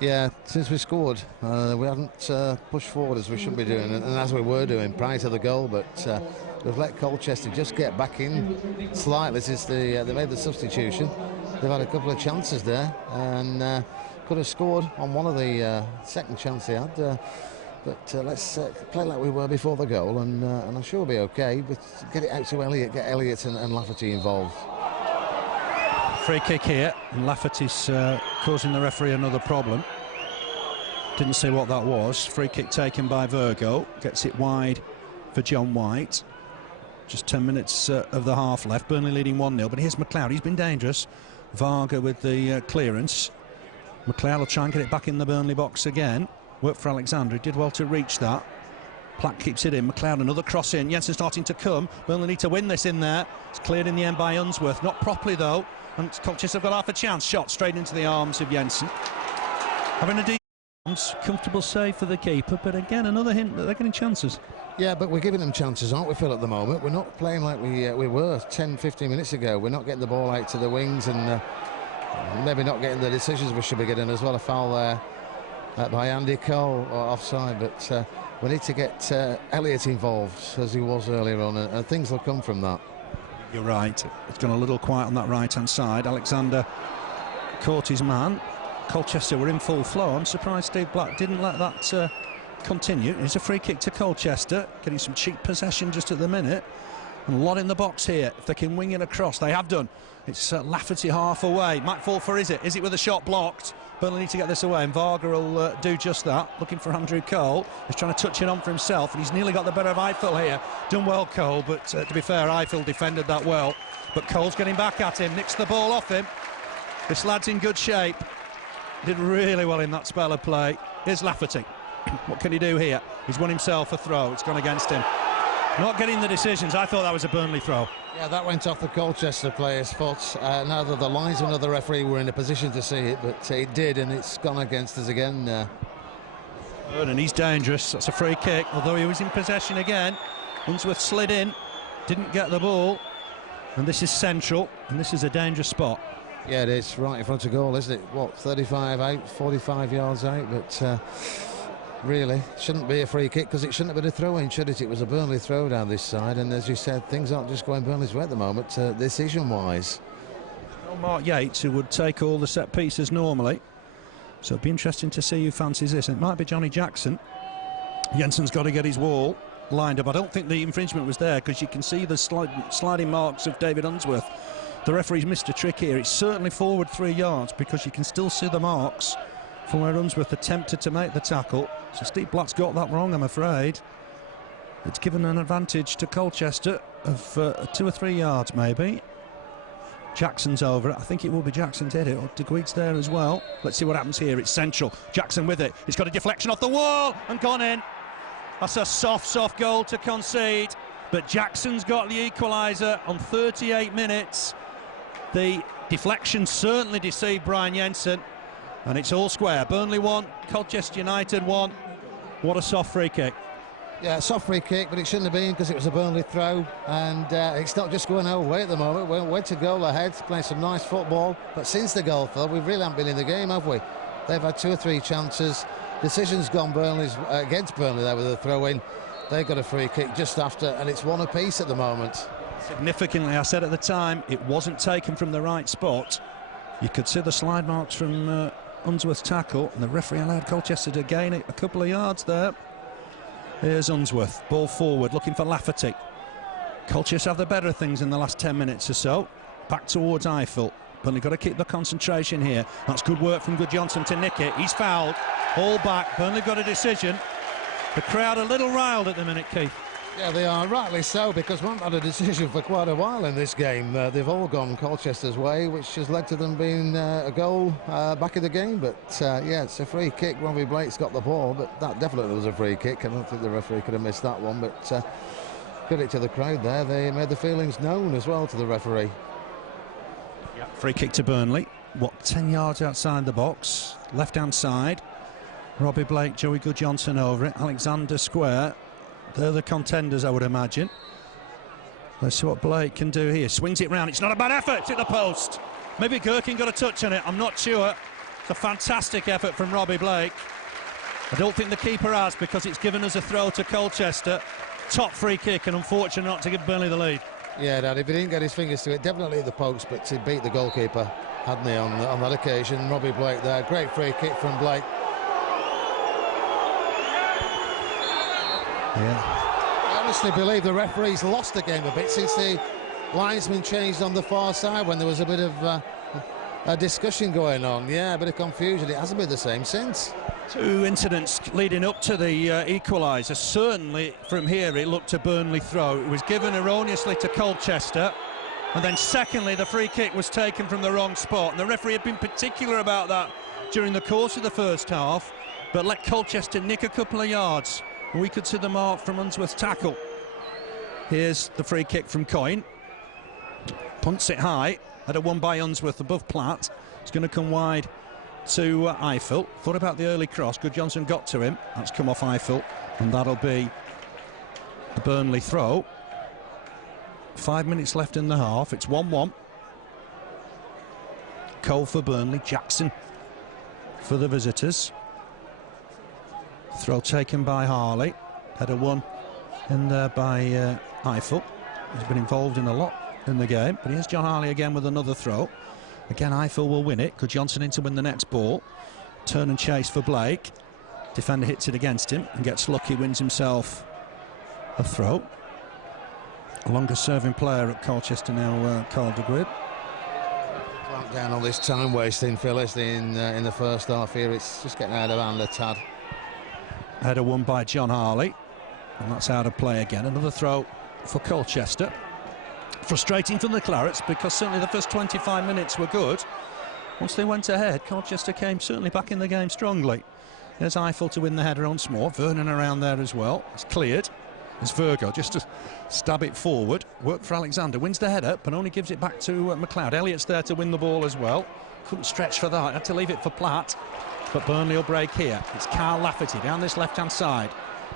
Yeah, since we scored, we haven't pushed forward as we should be doing, and as we were doing prior to the goal, but we've let Colchester just get back in slightly since they made the substitution. They've had a couple of chances there, and could have scored on one of the second chance they had. But let's play like we were before the goal, and I'm sure we'll be okay. But get it out to Elliott, get Elliott and Lafferty involved. Free kick here, and Lafferty's causing the referee another problem. Didn't see what that was. Free kick taken by Varga, gets it wide for John White. Just 10 minutes of the half left. Burnley leading 1-0, but here's McLeod. He's been dangerous. Varga with the clearance. McLeod will try and get it back in the Burnley box again. Worked for Alexander. He did well to reach that. Platt keeps it in. McLeod another cross in. Jensen starting to come. Burnley need to win this in there. It's cleared in the end by Unsworth. Not properly though. And Colchester have got half a chance. Shot straight into the arms of Jensen. Having a decent, comfortable save for the keeper, but again another hint that they're getting chances. Yeah, but we're giving them chances, aren't we, Phil, at the moment? We're not playing like we were 10-15 minutes ago. We're not getting the ball out to the wings, and maybe not getting the decisions we should be getting as well. A foul there by Andy Cole, or offside, but we need to get Elliott involved as he was earlier on, and things will come from that. You're right. It's gone a little quiet on that right-hand side. Alexander caught his man. Colchester were in full flow. I'm surprised Steve Bratt didn't let that continue. It's a free kick to Colchester, getting some cheap possession just at the minute. And a lot in the box here. If they can wing it across, they have done. It's Lafferty half away. Might fall for Is it with a shot blocked? Burnley need to get this away, and Varga will do just that. Looking for Andrew Cole. He's trying to touch it on for himself, and he's nearly got the better of Eiffel here. Done well, Cole, but to be fair, Eiffel defended that well. But Cole's getting back at him, nicks the ball off him. This lad's in good shape. Did really well in that spell of play. Here's Lafferty. What can he do here? He's won himself a throw. It's gone against him. Not getting the decisions. I thought that was a Burnley throw. Yeah, that went off the Colchester player's foot. Neither the linesman nor the referee were in a position to see it, but it did, and it's gone against us again. And he's dangerous. That's a free kick, although he was in possession again. Unsworth slid in, didn't get the ball, and this is central, and this is a dangerous spot. Yeah, it is, right in front of goal, isn't it? What, 35 out, 45 yards out, but really shouldn't be a free kick, because it shouldn't have been a throw-in, should it? It was a Burnley throw down this side, and as you said, things aren't just going Burnley's way at the moment, decision-wise. Well, Mark Yates, who would take all the set pieces normally, so it'd be interesting to see who fancies this. It might be Johnnie Jackson. Jensen's got to get his wall lined up. I don't think the infringement was there, because you can see the sliding marks of David Unsworth. The referee's missed a trick here. It's certainly forward 3 yards, because you can still see the marks from where Unsworth attempted to make the tackle. So Steve Bratt's got that wrong, I'm afraid. It's given an advantage to Colchester of 2 or 3 yards, maybe. Jackson's over it. I think it will be Jackson did it, or de Guig's there as well. Let's see what happens here. It's central. Jackson with it. He's got a deflection off the wall and gone in. That's a soft goal to concede. But Jackson's got the equaliser on 38 minutes. The deflection certainly deceived Brian Jensen. And it's all square. Burnley 1, Colchester United 1. What a soft free kick. Yeah, soft free kick, but it shouldn't have been because it was a Burnley throw, and it's not just going our way at the moment. We're way to goal ahead, playing some nice football, but since the goal fell, we really haven't been in the game, have we? They've had 2 or 3 chances. Decision's gone against Burnley there with a throw-in. They got a free kick just after, and it's 1 apiece at the moment. Significantly, I said at the time, it wasn't taken from the right spot. You could see the slide marks from Unsworth's tackle, and the referee allowed Colchester to gain it a couple of yards there. Here's Unsworth, ball forward, looking for Lafferty. Colchester have the better things in the last 10 minutes or so. Back towards Eiffel. Burnley got to keep the concentration here. That's good work from Guðjónsson to nick it. He's fouled. All back. Burnley got a decision. The crowd a little riled at the minute, Keith. Yeah, they are, rightly so, because we haven't had a decision for quite a while in this game. They've all gone Colchester's way, which has led to them being a goal back in the game. But yeah, it's a free kick. Robbie Blake's got the ball, but that definitely was a free kick. I don't think the referee could have missed that one, but credit to the crowd there. They made the feelings known as well to the referee. Yeah, free kick to Burnley. 10 yards outside the box, left-hand side. Robbie Blake, Joey Guðjónsson over it. Alexander Square. They're the contenders, I would imagine. Let's see what Blake can do here. Swings it round. It's not a bad effort. It's at the post. Maybe Gherkin got a touch on it. I'm not sure. It's a fantastic effort from Robbie Blake. I don't think the keeper has, because it's given us a throw to Colchester. Top free kick, and unfortunate not to give Burnley the lead. Yeah, Dad, if he didn't get his fingers to it, definitely at the post, but he beat the goalkeeper, hadn't he, on that occasion. Robbie Blake there. Great free kick from Blake. Yeah. I honestly believe the referee's lost the game a bit since the linesman changed on the far side, when there was a bit of a discussion going on. Yeah, a bit of confusion. It hasn't been the same since. 2 incidents leading up to the equaliser. Certainly from here it looked a Burnley throw. It was given erroneously to Colchester, and then secondly the free kick was taken from the wrong spot, and the referee had been particular about that during the course of the first half, but let Colchester nick a couple of yards. We could see the mark from Unsworth's tackle. Here's the free kick from Coyle. Punts it high. Header won by Unsworth above Platt. It's going to come wide to Eiffel. Thought about the early cross. Guðjónsson got to him. That's come off Eiffel, and that'll be a Burnley throw. 5 minutes left in the half. It's 1-1. Cole for Burnley. Jackson for the visitors. Throw taken by Harley. Header won in there by Eiffel. He's been involved in a lot in the game. But here's John Harley again with another throw. Again, Eiffel will win it. Guðjónsson in to win the next ball. Turn and chase for Blake. Defender hits it against him and gets lucky, wins himself a throw. A longer serving player at Colchester now, Carl de Guig's. Clamp down on this time wasting, Phyllis, in the first half here. It's just getting out of hand a tad. Header won by John Harley, and that's out of play again. Another throw for Colchester. Frustrating for the Clarets, because certainly the first 25 minutes were good. Once they went ahead, Colchester came certainly back in the game strongly. There's Eiffel to win the header once more. Vernon around there as well. It's cleared. There's Varga just to stab it forward. Work for Alexander. Wins the header, but only gives it back to McLeod. Elliott's there to win the ball as well. Couldn't stretch for that. Had to leave it for Platt. But Burnley will break here. It's Carl Lafferty down this left-hand side.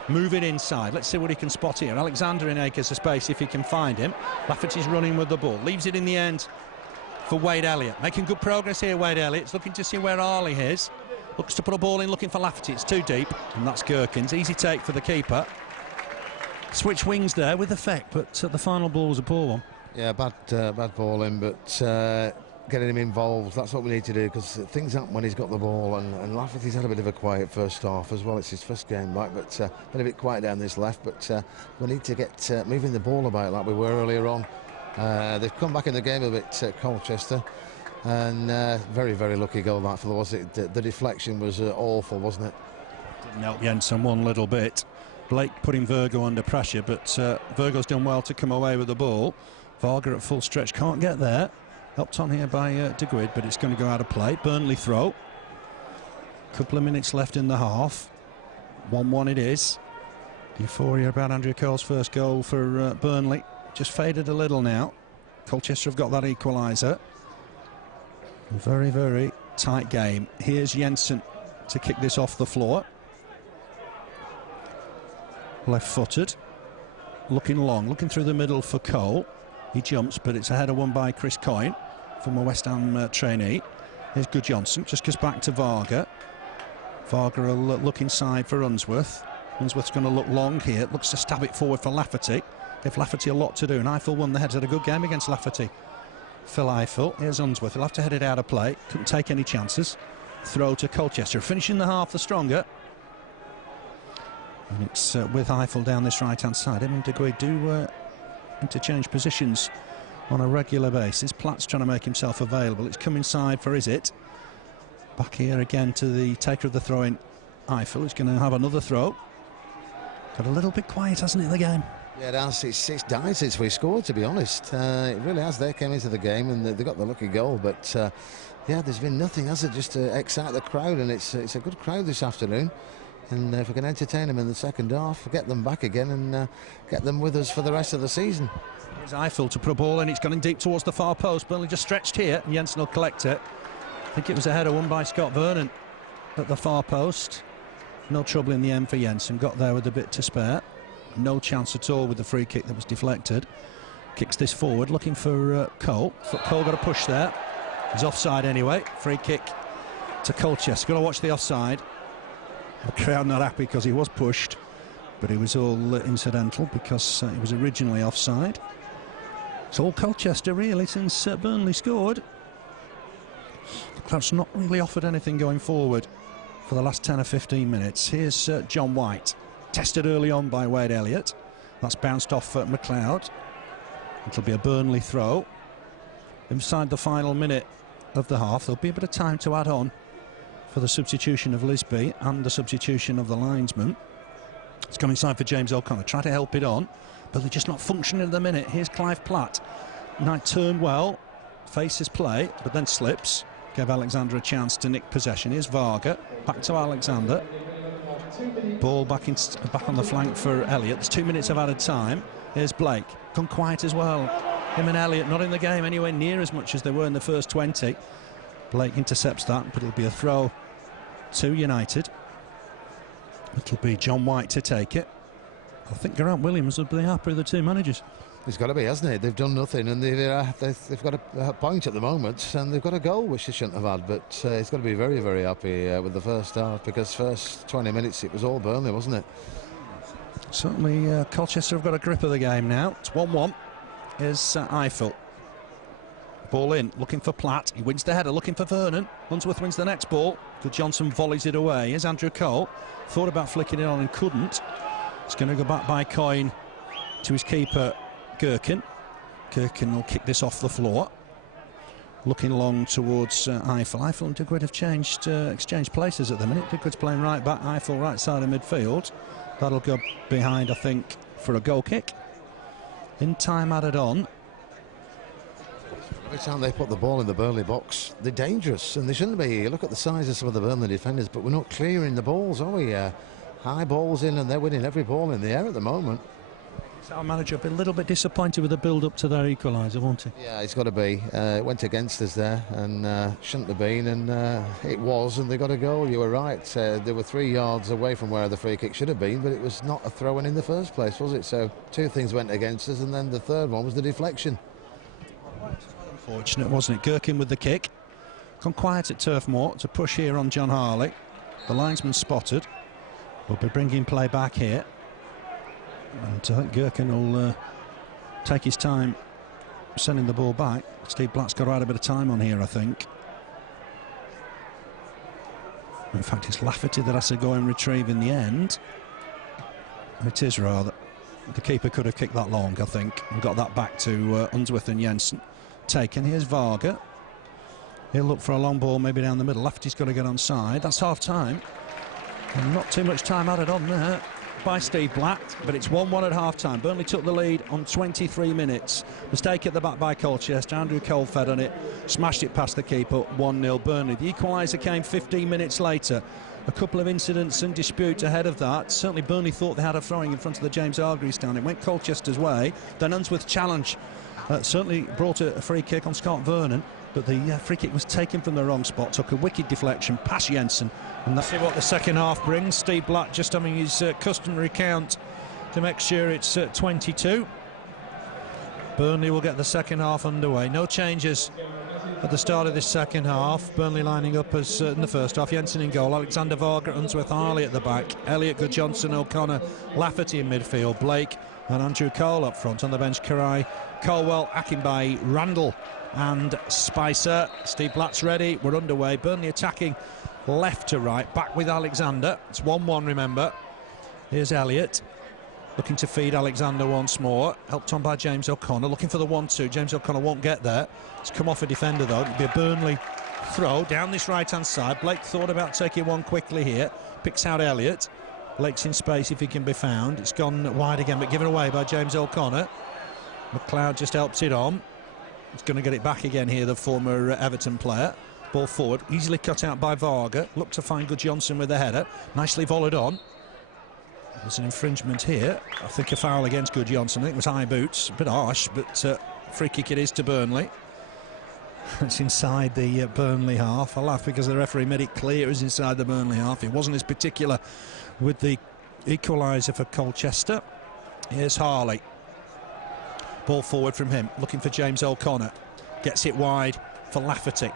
Moving inside. Let's see what he can spot here. Alexander in acres of space if he can find him. Lafferty's running with the ball. Leaves it in the end for Wade Elliott. Making good progress here, Wade Elliott's looking to see where Harley is. Looks to put a ball in, looking for Lafferty. It's too deep, and that's Gherkin's. Easy take for the keeper. Switch wings there with effect, but the final ball was a poor one. Yeah, bad ball in, but getting him involved, that's what we need to do, because things happen when he's got the ball, and Lafferty's had a bit of a quiet first half as well. It's his first game back, but been a bit quiet down this left, but we need to get moving the ball about like we were earlier on. They've come back in the game a bit, Colchester, And very, very lucky goal that for was it. The deflection was awful, wasn't it? Didn't help Jensen one little bit. Blake putting Varga under pressure, but Varga's done well to come away with the ball. Varga at full stretch can't get there. Helped on here by De Guid, but it's going to go out of play. Burnley throw. Couple of minutes left in the half. 1-1 it is. The euphoria about Andrew Cole's first goal for Burnley just faded a little now. Colchester have got that equaliser. Very, very tight game. Here's Jensen to kick this off the floor. Left-footed. Looking long, looking through the middle for Cole. He jumps, but it's a header won by Chris Coyne from a West Ham trainee. Here's Guðjónsson, just goes back to Varga. Varga will look inside for Unsworth. Unsworth's going to look long here. Looks to stab it forward for Lafferty. Give Lafferty a lot to do, and Eiffel won the heads. Had a good game against Lafferty. Phil Eiffel. Here's Unsworth. He'll have to head it out of play. Couldn't take any chances. Throw to Colchester. Finishing the half the stronger. And it's with Eiffel down this right-hand side. Him and De Guid do interchange positions on a regular basis. Platt's trying to make himself available. It's come inside for Is-It. Back here again to the taker of the throw-in, Eiffel. He's going to have another throw. Got a little bit quiet, hasn't it, the game? Yeah, it has. It's died since we scored, to be honest. It really has. They came into the game and they got the lucky goal, but yeah, there's been nothing, has it, just to excite the crowd, and it's a good crowd this afternoon. And if we can entertain them in the second half, get them back again and get them with us for the rest of the season. Here's Eiffel to put a ball in. It's going deep towards the far post. Burnley just stretched here, and Jensen will collect it. I think it was a header won by Scott Vernon at the far post. No trouble in the end for Jensen. Got there with a bit to spare. No chance at all with the free kick that was deflected. Kicks this forward, looking for Cole. Thought Cole got a push there. He's offside anyway. Free kick to Colchester. Got to watch the offside. The crowd not happy because he was pushed, but it was all incidental because he was originally offside. It's all Colchester really since Burnley scored. The club's not really offered anything going forward for the last 10 or 15 minutes. Here's John White, tested early on by Wade Elliott. That's bounced off McLeod. It'll be a Burnley throw. Inside the final minute of the half, there'll be a bit of time to add on for the substitution of Lisby and the substitution of the linesman. It's coming inside for James O'Connor. Try to help it on, but they're just not functioning at the minute. Here's Clive Platt. Knight turned well, faces play, but then slips. Gave Alexander a chance to nick possession. Here's Varga, back to Alexander. Ball back on the flank for Elliott. There's 2 minutes of added time. Here's Blake, gone quiet as well. Him and Elliott not in the game anywhere near as much as they were in the first 20. Blake intercepts that, but it'll be a throw to United. It'll be John White to take it. I think Geraint Williams will be happy with the two managers. He's got to be, hasn't he? They've done nothing, and they've got a point at the moment, and they've got a goal which they shouldn't have had, but he's got to be very, very happy with the first half, because first 20 minutes it was all Burnley, wasn't it? Certainly Colchester have got a grip of the game now. It's 1-1. Here's Eiffel. Ball in, looking for Platt. He wins the header, looking for Vernon. Unsworth wins the next ball. Guðjónsson volleys it away. Here's Andrew Cole. Thought about flicking it on and couldn't. It's going to go back by Coyne to his keeper, Gherkin. Gherkin will kick this off the floor. Looking long towards Eiffel. Eiffel and De Guid have exchanged places at the minute. De Guid's playing right back, Eiffel right side of midfield. That'll go behind, I think, for a goal kick. In time added on. Every time they put the ball in the Burnley box, they're dangerous, and they shouldn't be. You look at the size of some of the Burnley defenders, but we're not clearing the balls, are we? High balls in, and they're winning every ball in the air at the moment. So our manager will be a little bit disappointed with the build-up to their equaliser, won't he? Yeah, he's got to be. It went against us there, and shouldn't have been, and it was, and they got a goal. You were right. They were 3 yards away from where the free kick should have been, but it was not a throw-in in the first place, was it? So two things went against us, and then the third one was the deflection. Unfortunate, wasn't it? Gherkin with the kick. Gone quiet at Turf Moor. It's a push here on John Harley. The linesman spotted. We'll be bringing play back here. And I think Gherkin will take his time sending the ball back. Steve Bratt's got right a bit of time on here, I think. In fact, it's Lafferty that has to go and retrieve in the end. It is rather. The keeper could have kicked that long, I think, and got that back to Unsworth and Jensen. Taken. Here's Varga. He'll look for a long ball, maybe down the middle. Lafferty's got to get on side. That's half-time. And not too much time added on there by Steve Bratt, but it's 1-1 at half-time. Burnley took the lead on 23 minutes. Mistake at the back by Colchester. Andrew Cole fed on it, smashed it past the keeper. 1-0 Burnley. The equaliser came 15 minutes later. A couple of incidents and disputes ahead of that. Certainly Burnley thought they had a throwing in front of the James Hargreaves stand. It went Colchester's way. Then Unsworth challenge certainly brought a free kick on Scott Vernon, but the free kick was taken from the wrong spot, took a wicked deflection past Jensen. And let's see what the second half brings. Steve Bratt just having his customary count to make sure it's 22. Burnley will get the second half underway. No changes at the start of this second half. Burnley lining up as in the first half. Jensen in goal, Alexander Varga, Unsworth, Harley at the back, Elliott, Guðjónsson, O'Connor, Lafferty in midfield, Blake and Andrew Coyle up front. On the bench, Caldwell, Akinbiyi, Randall and Spicer. Steve Bratt's ready, we're underway. Burnley attacking left to right, back with Alexander. It's 1-1, remember. Here's Elliott looking to feed Alexander once more, helped on by James O'Connor, looking for the 1-2. James O'Connor won't get there. It's come off a defender though. It'll be a Burnley throw down this right hand side. Blake thought about taking one quickly here, picks out Elliott. Blake's in space if he can be found. It's gone wide again, but given away by James O'Connor. McLeod just helps it on. He's going to get it back again here, the former Everton player. Ball forward, easily cut out by Varga. Look to find Guðjónsson with the header. Nicely volleyed on. There's an infringement here. I think a foul against Guðjónsson. I think it was high boots. A bit harsh, but free kick it is to Burnley. It's inside the Burnley half. I laugh because the referee made it clear it was inside the Burnley half. It wasn't as particular with the equaliser for Colchester. Here's Harley. Ball forward from him, looking for James O'Connor. Gets it wide for Lafferty.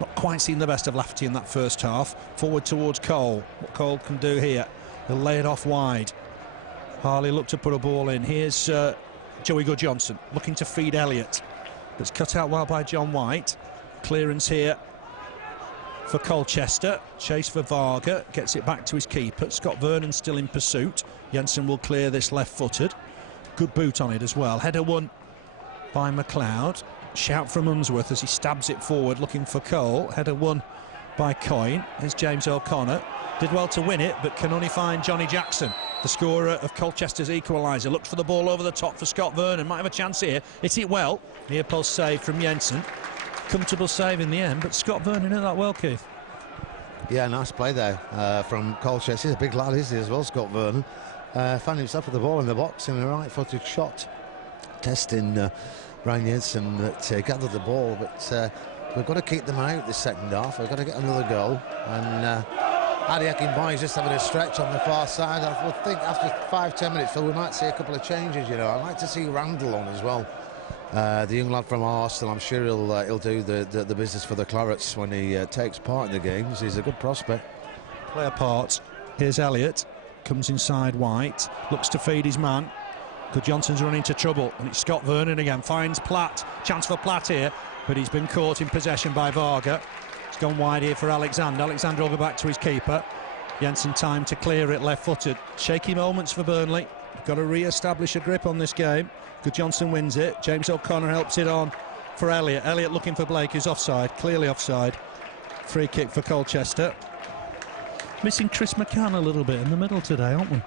Not quite seen the best of Lafferty in that first half. Forward towards Cole. What Cole can do here. He'll lay it off wide. Harley looked to put a ball in. Here's Joey Guðjónsson looking to feed Elliott. That's cut out well by John White. Clearance here for Colchester. Chase for Varga. Gets it back to his keeper. Scott Vernon still in pursuit. Jensen will clear this left-footed. Good boot on it as well. Header won by McLeod. Shout from Unsworth as he stabs it forward looking for Cole. Header won by Coyne. Here's James O'Connor. Did well to win it, but can only find Johnnie Jackson, the scorer of Colchester's equaliser. Looked for the ball over the top for Scott Vernon. Might have a chance here. Hits it well. Near post save from Jensen. Comfortable save in the end, but Scott Vernon hit that well, Keith. Yeah, nice play there from Colchester. He's a big lad, isn't he, as well, Scott Vernon. Found himself with the ball in the box in a right-footed shot. Testing Ryan Jensen that gathered the ball, but we've got to keep them out this second half. We've got to get another goal. And Akinbiyi is just having a stretch on the far side. I would think after 5-10 minutes, Phil, we might see a couple of changes, you know. I'd like to see Randall on as well. The young lad from Arsenal, I'm sure he'll do the business for the Clarets when he takes part in the games. He's a good prospect. Play a part. Here's Elliott. Comes inside White. Looks to feed his man. Guðjónsson's run into trouble. And it's Scott Vernon again. Finds Platt. Chance for Platt here. But he's been caught in possession by Varga. It's gone wide here for Alexander. Alexander will go back to his keeper. Jensen time to clear it left-footed. Shaky moments for Burnley. Got to re-establish a grip on this game. Guðjónsson wins it. James O'Connor helps it on for Elliott. Elliott looking for Blake, who's offside. Clearly offside. Free kick for Colchester. Missing Chris McCann a little bit in the middle today, aren't we?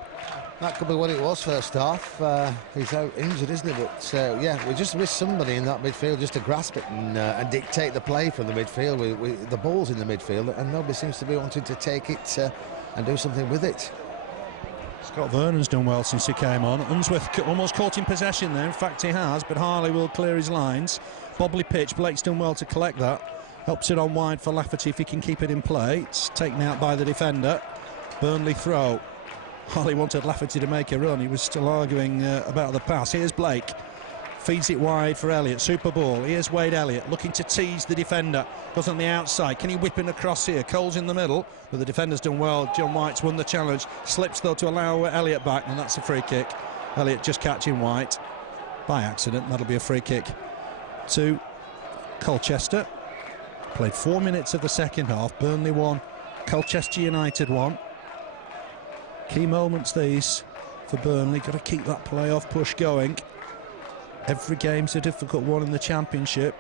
That could be what it was first half. He's out injured, isn't he? But yeah, we just missed somebody in that midfield just to grasp it and dictate the play from the midfield. The ball's in the midfield, and nobody seems to be wanting to take it and do something with it. Scott Vernon's done well since he came on. Unsworth almost caught in possession there. In fact, he has, but Harley will clear his lines. Bobbly pitch. Blake's done well to collect that. Helps it on wide for Lafferty if he can keep it in play. It's taken out by the defender. Burnley throw. Harley wanted Lafferty to make a run. He was still arguing about the pass. Here's Blake. Feeds it wide for Elliott. Super ball. Here's Wade Elliott looking to tease the defender. Goes on the outside. Can he whip in across here? Cole's in the middle, but the defender's done well. John White's won the challenge. Slips though to allow Elliott back, and that's a free kick. Elliott just catching White by accident. That'll be a free kick to Colchester. Played 4 minutes of the second half. Burnley 1, Colchester United 1. Key moments these for Burnley. Got to keep that playoff push going. Every game's a difficult one in the Championship.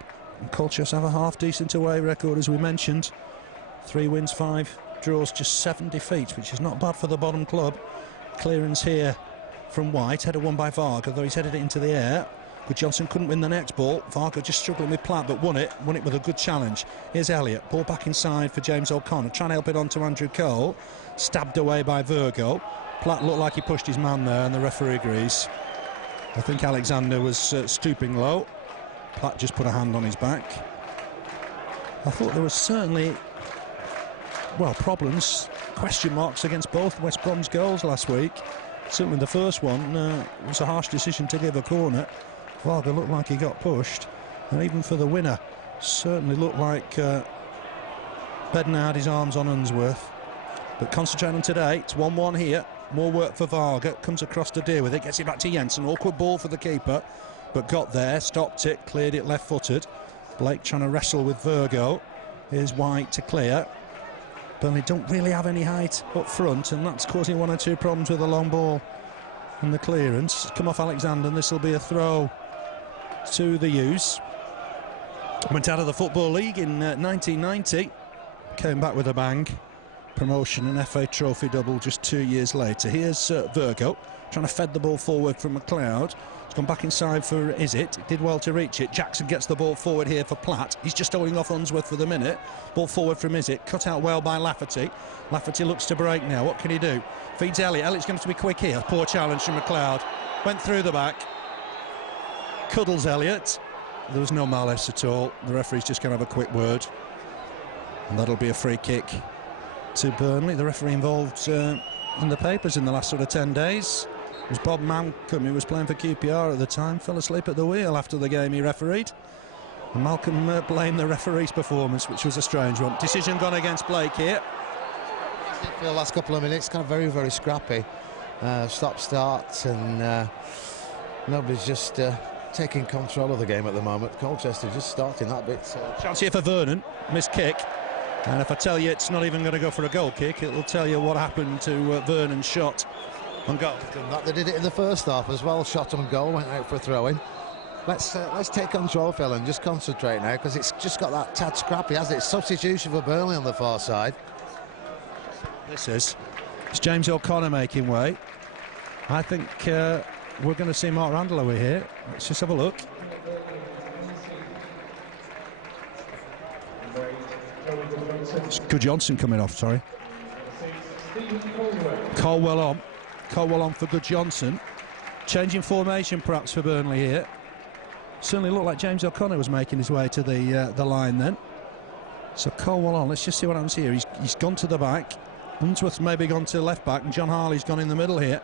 Colchester have a half-decent away record, as we mentioned. 3 wins, 5 draws, just 7 defeats, which is not bad for the bottom club. Clearance here from White, header won by Varga, though he's headed it into the air. Guðjónsson couldn't win the next ball. Varga just struggling with Platt, but won it with a good challenge. Here's Elliott, ball back inside for James O'Connor, trying to help it on to Andrew Cole. Stabbed away by Varga. Platt looked like he pushed his man there, and the referee agrees. I think Alexander was stooping low. Platt just put a hand on his back. I thought there was certainly, well, problems, question marks against both West Brom's goals last week. Certainly the first one was a harsh decision to give a corner. Varga looked like he got pushed, and even for the winner, certainly looked like Bednar had his arms on Unsworth. But concentrating on today, it's 1-1 here. More work for Varga, comes across to deal with it, gets it back to Jensen. Awkward ball for the keeper, but got there, stopped it, cleared it left-footed. Blake trying to wrestle with Varga. Here's White to clear. Burnley don't really have any height up front, and that's causing 1 or 2 problems with the long ball and the clearance. Come off Alexander, and this will be a throw to the U's. Went out of the Football League in 1990, came back with a bang. Promotion and FA Trophy double just 2 years later. Here's Varga trying to fed the ball forward from McLeod. He's gone back inside for Elliott. Did well to reach it. Jackson gets the ball forward here for Platt. He's just holding off Unsworth for the minute. Ball forward from Elliott. Cut out well by Lafferty. Lafferty looks to break now. What can he do? Feeds Elliott. Elliott's going to be quick here. Poor challenge from McLeod. Went through the back. Cuddles Elliott. There was no malice at all. The referee's just going to have a quick word. And that'll be a free kick to Burnley. The referee involved in the papers in the last sort of 10 days was Bob Malcolm, who was playing for QPR at the time. Fell asleep at the wheel after the game he refereed. And Malcolm blamed the referee's performance, which was a strange one. Decision gone against Blake here. For the last couple of minutes, kind of very, very scrappy. Stop-start, and nobody's just taking control of the game at the moment. Colchester just starting that bit. Chance here for Vernon, missed kick. And if I tell you it's not even going to go for a goal kick, it'll tell you what happened to Vernon's shot on goal. They did it in the first half as well. Shot on goal, went out for a throw-in. Let's take control, Phil, and just concentrate now, because it's just got that tad scrappy, hasn't it? Substitution for Burnley on the far side. It's James O'Connor making way. I think we're going to see Mark Randall over here. Let's just have a look. It's Guðjónsson coming off, sorry. Caldwell on for Guðjónsson. Changing formation perhaps for Burnley here. Certainly looked like James O'Connor was making his way to the line then. So Caldwell on, let's just see what happens here. He's gone to the back. Unsworth's maybe gone to left back, and John Harley's gone in the middle here.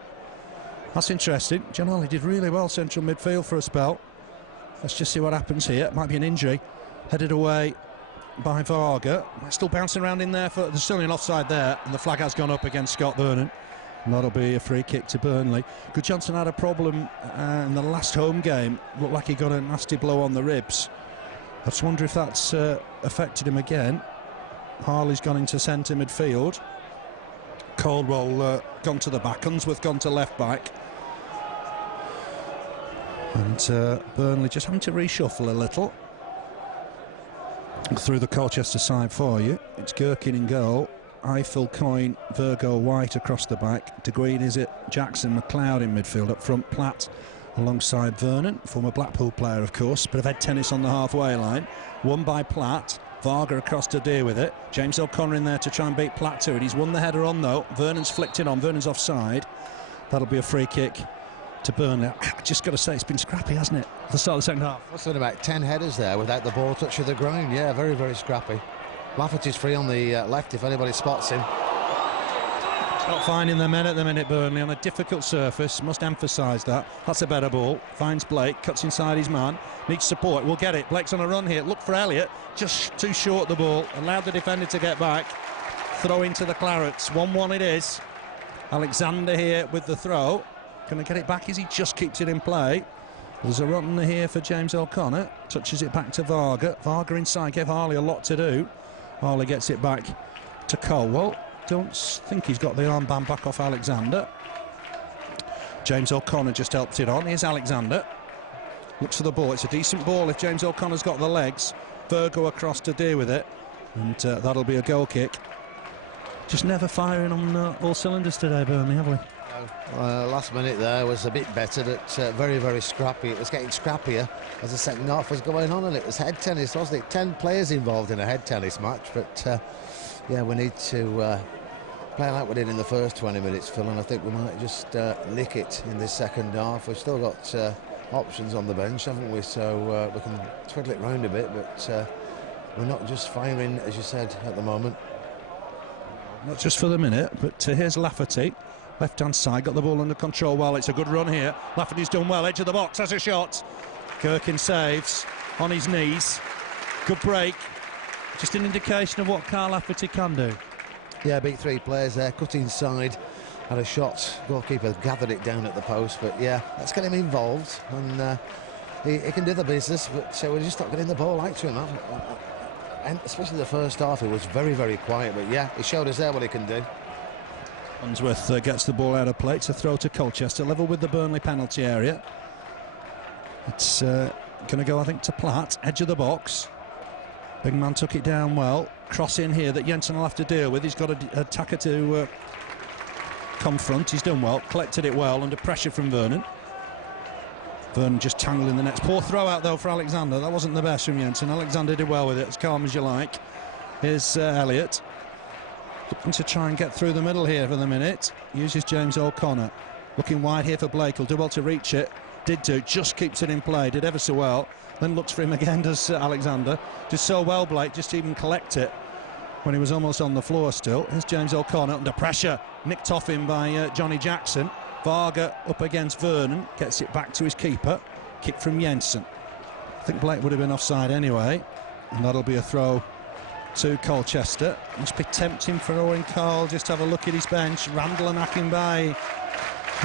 That's interesting. John Harley did really well central midfield for a spell. Let's just see what happens here. Might be an injury. Headed away by Varga. Still bouncing around in there. There's still an offside there, and the flag has gone up against Scott Vernon. And that'll be a free kick to Burnley. Guðjónsson had a problem in the last home game. Looked like he got a nasty blow on the ribs. I just wonder if that's affected him again. Harley's gone into centre midfield. Caldwell gone to the back. Unsworth gone to left back. And Burnley just having to reshuffle a little. Through the Colchester side for you. It's Gherkin in goal. Eiffel, Coyne, Virgo, White across the back. De Green, is it? Jackson, McLeod in midfield. Up front, Platt alongside Vernon, former Blackpool player, of course. Bit of head tennis on the halfway line. Won by Platt. Varga across to deal with it. James O'Connor in there to try and beat Platt to it. He's won the header on, though. Vernon's flicked it on. Vernon's offside. That'll be a free kick to Burnley. I just got to say, it's been scrappy, hasn't it, at the start of the second half? What's that, about 10 headers there without the ball touching the ground? Yeah, very, very scrappy. Lafferty's free on the left if anybody spots him. Not finding the men at the minute, Burnley, on a difficult surface. Must emphasise that. That's a better ball. Finds Blake, cuts inside his man. Needs support. We'll get it. Blake's on a run here. Look for Elliott. Just too short the ball. Allowed the defender to get back. Throw into the Clarets. 1-1 it is. Alexander here with the throw. Going to get it back as he just keeps it in play. There's a run here for James O'Connor. Touches it back to Varga. Varga inside. Gave Harley a lot to do. Harley gets it back to Caldwell. Don't think he's got the armband back off Alexander. James O'Connor just helped it on. Here's Alexander. looks for the ball. It's a decent ball if James O'Connor's got the legs. Varga across to deal with it, and that'll be a goal kick. Just never firing on all cylinders today, Burnley, have we? Last minute there was a bit better, but very, very scrappy. It was getting scrappier as the second half was going on, and it was head tennis, wasn't it? 10 players involved in a head tennis match, but yeah, we need to play like we did in the first 20 minutes, Phil, and I think we might just lick it in this second half. We've still got options on the bench, haven't we? So we can twiddle it round a bit, but we're not just firing, as you said, at the moment. Not just for the minute, but here's Lafferty, left-hand side, got the ball under control well. It's a good run here. Lafferty's done well, edge of the box, has a shot. Gherkin saves on his knees. Good break. Just an indication of what Carl Lafferty can do. Yeah, beat 3 players there, cut inside, had a shot. Goalkeeper gathered it down at the post, but yeah, let's get him involved, and he can do the business, but we're just not getting the ball out to him. And especially the first half, he was very, very quiet, but yeah, he showed us there what he can do. Unsworth gets the ball out of play. It's a throw to Colchester, level with the Burnley penalty area. It's going to go, I think, to Platt, edge of the box. Big man took it down well. Cross in here that Jensen will have to deal with. He's got an attacker to confront. He's done well, collected it well under pressure from Vernon. Vernon just tangled in the nets. Poor throw out though for Alexander. That wasn't the best from Jensen. Alexander did well with it, as calm as you like. Here's Elliott, looking to try and get through the middle here for the minute. Uses James O'Connor. Looking wide here for Blake. He'll do well to reach it. Did do, just keeps it in play. Did ever so well. Then looks for him again, does Alexander. Did so well, Blake, just to even collect it when he was almost on the floor still. Here's James O'Connor under pressure. Nicked off him by Johnnie Jackson. Varga up against Vernon, gets it back to his keeper. Kick from Jensen. I think Blake would have been offside anyway, and that'll be a throw to Colchester. Must be tempting for Owen Coyle. Just have a look at his bench. Randall and Akinbiyi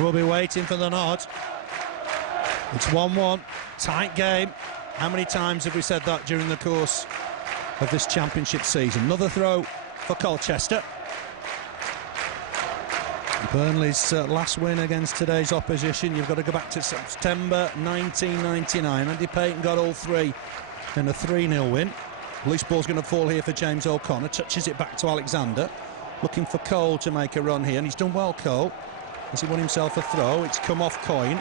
will be waiting for the nod. It's 1-1, tight game. How many times have we said that during the course of this championship season? Another throw for Colchester. Burnley's last win against today's opposition, you've got to go back to September 1999. Andy Payton got all 3 in a 3-0 win. Loose ball's going to fall here for James O'Connor. Touches it back to Alexander. Looking for Cole to make a run here, and he's done well, Cole. Has he won himself a throw? It's come off Coyne.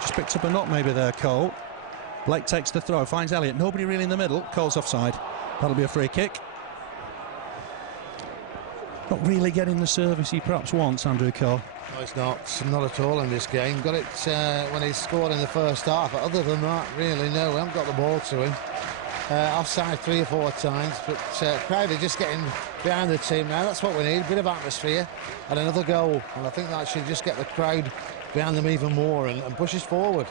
Just picked up a knock maybe there, Cole. Blake takes the throw, finds Elliott. Nobody really in the middle. Cole's offside. That'll be a free kick. Not really getting the service he perhaps wants, Andrew Cole. No, it's not at all in this game. Got it when he scored in the first half, but other than that, really, no, we haven't got the ball to him. Offside 3 or 4 times, but crowd are just getting behind the team now. That's what we need, a bit of atmosphere and another goal, and I think that should just get the crowd behind them even more and push us forward.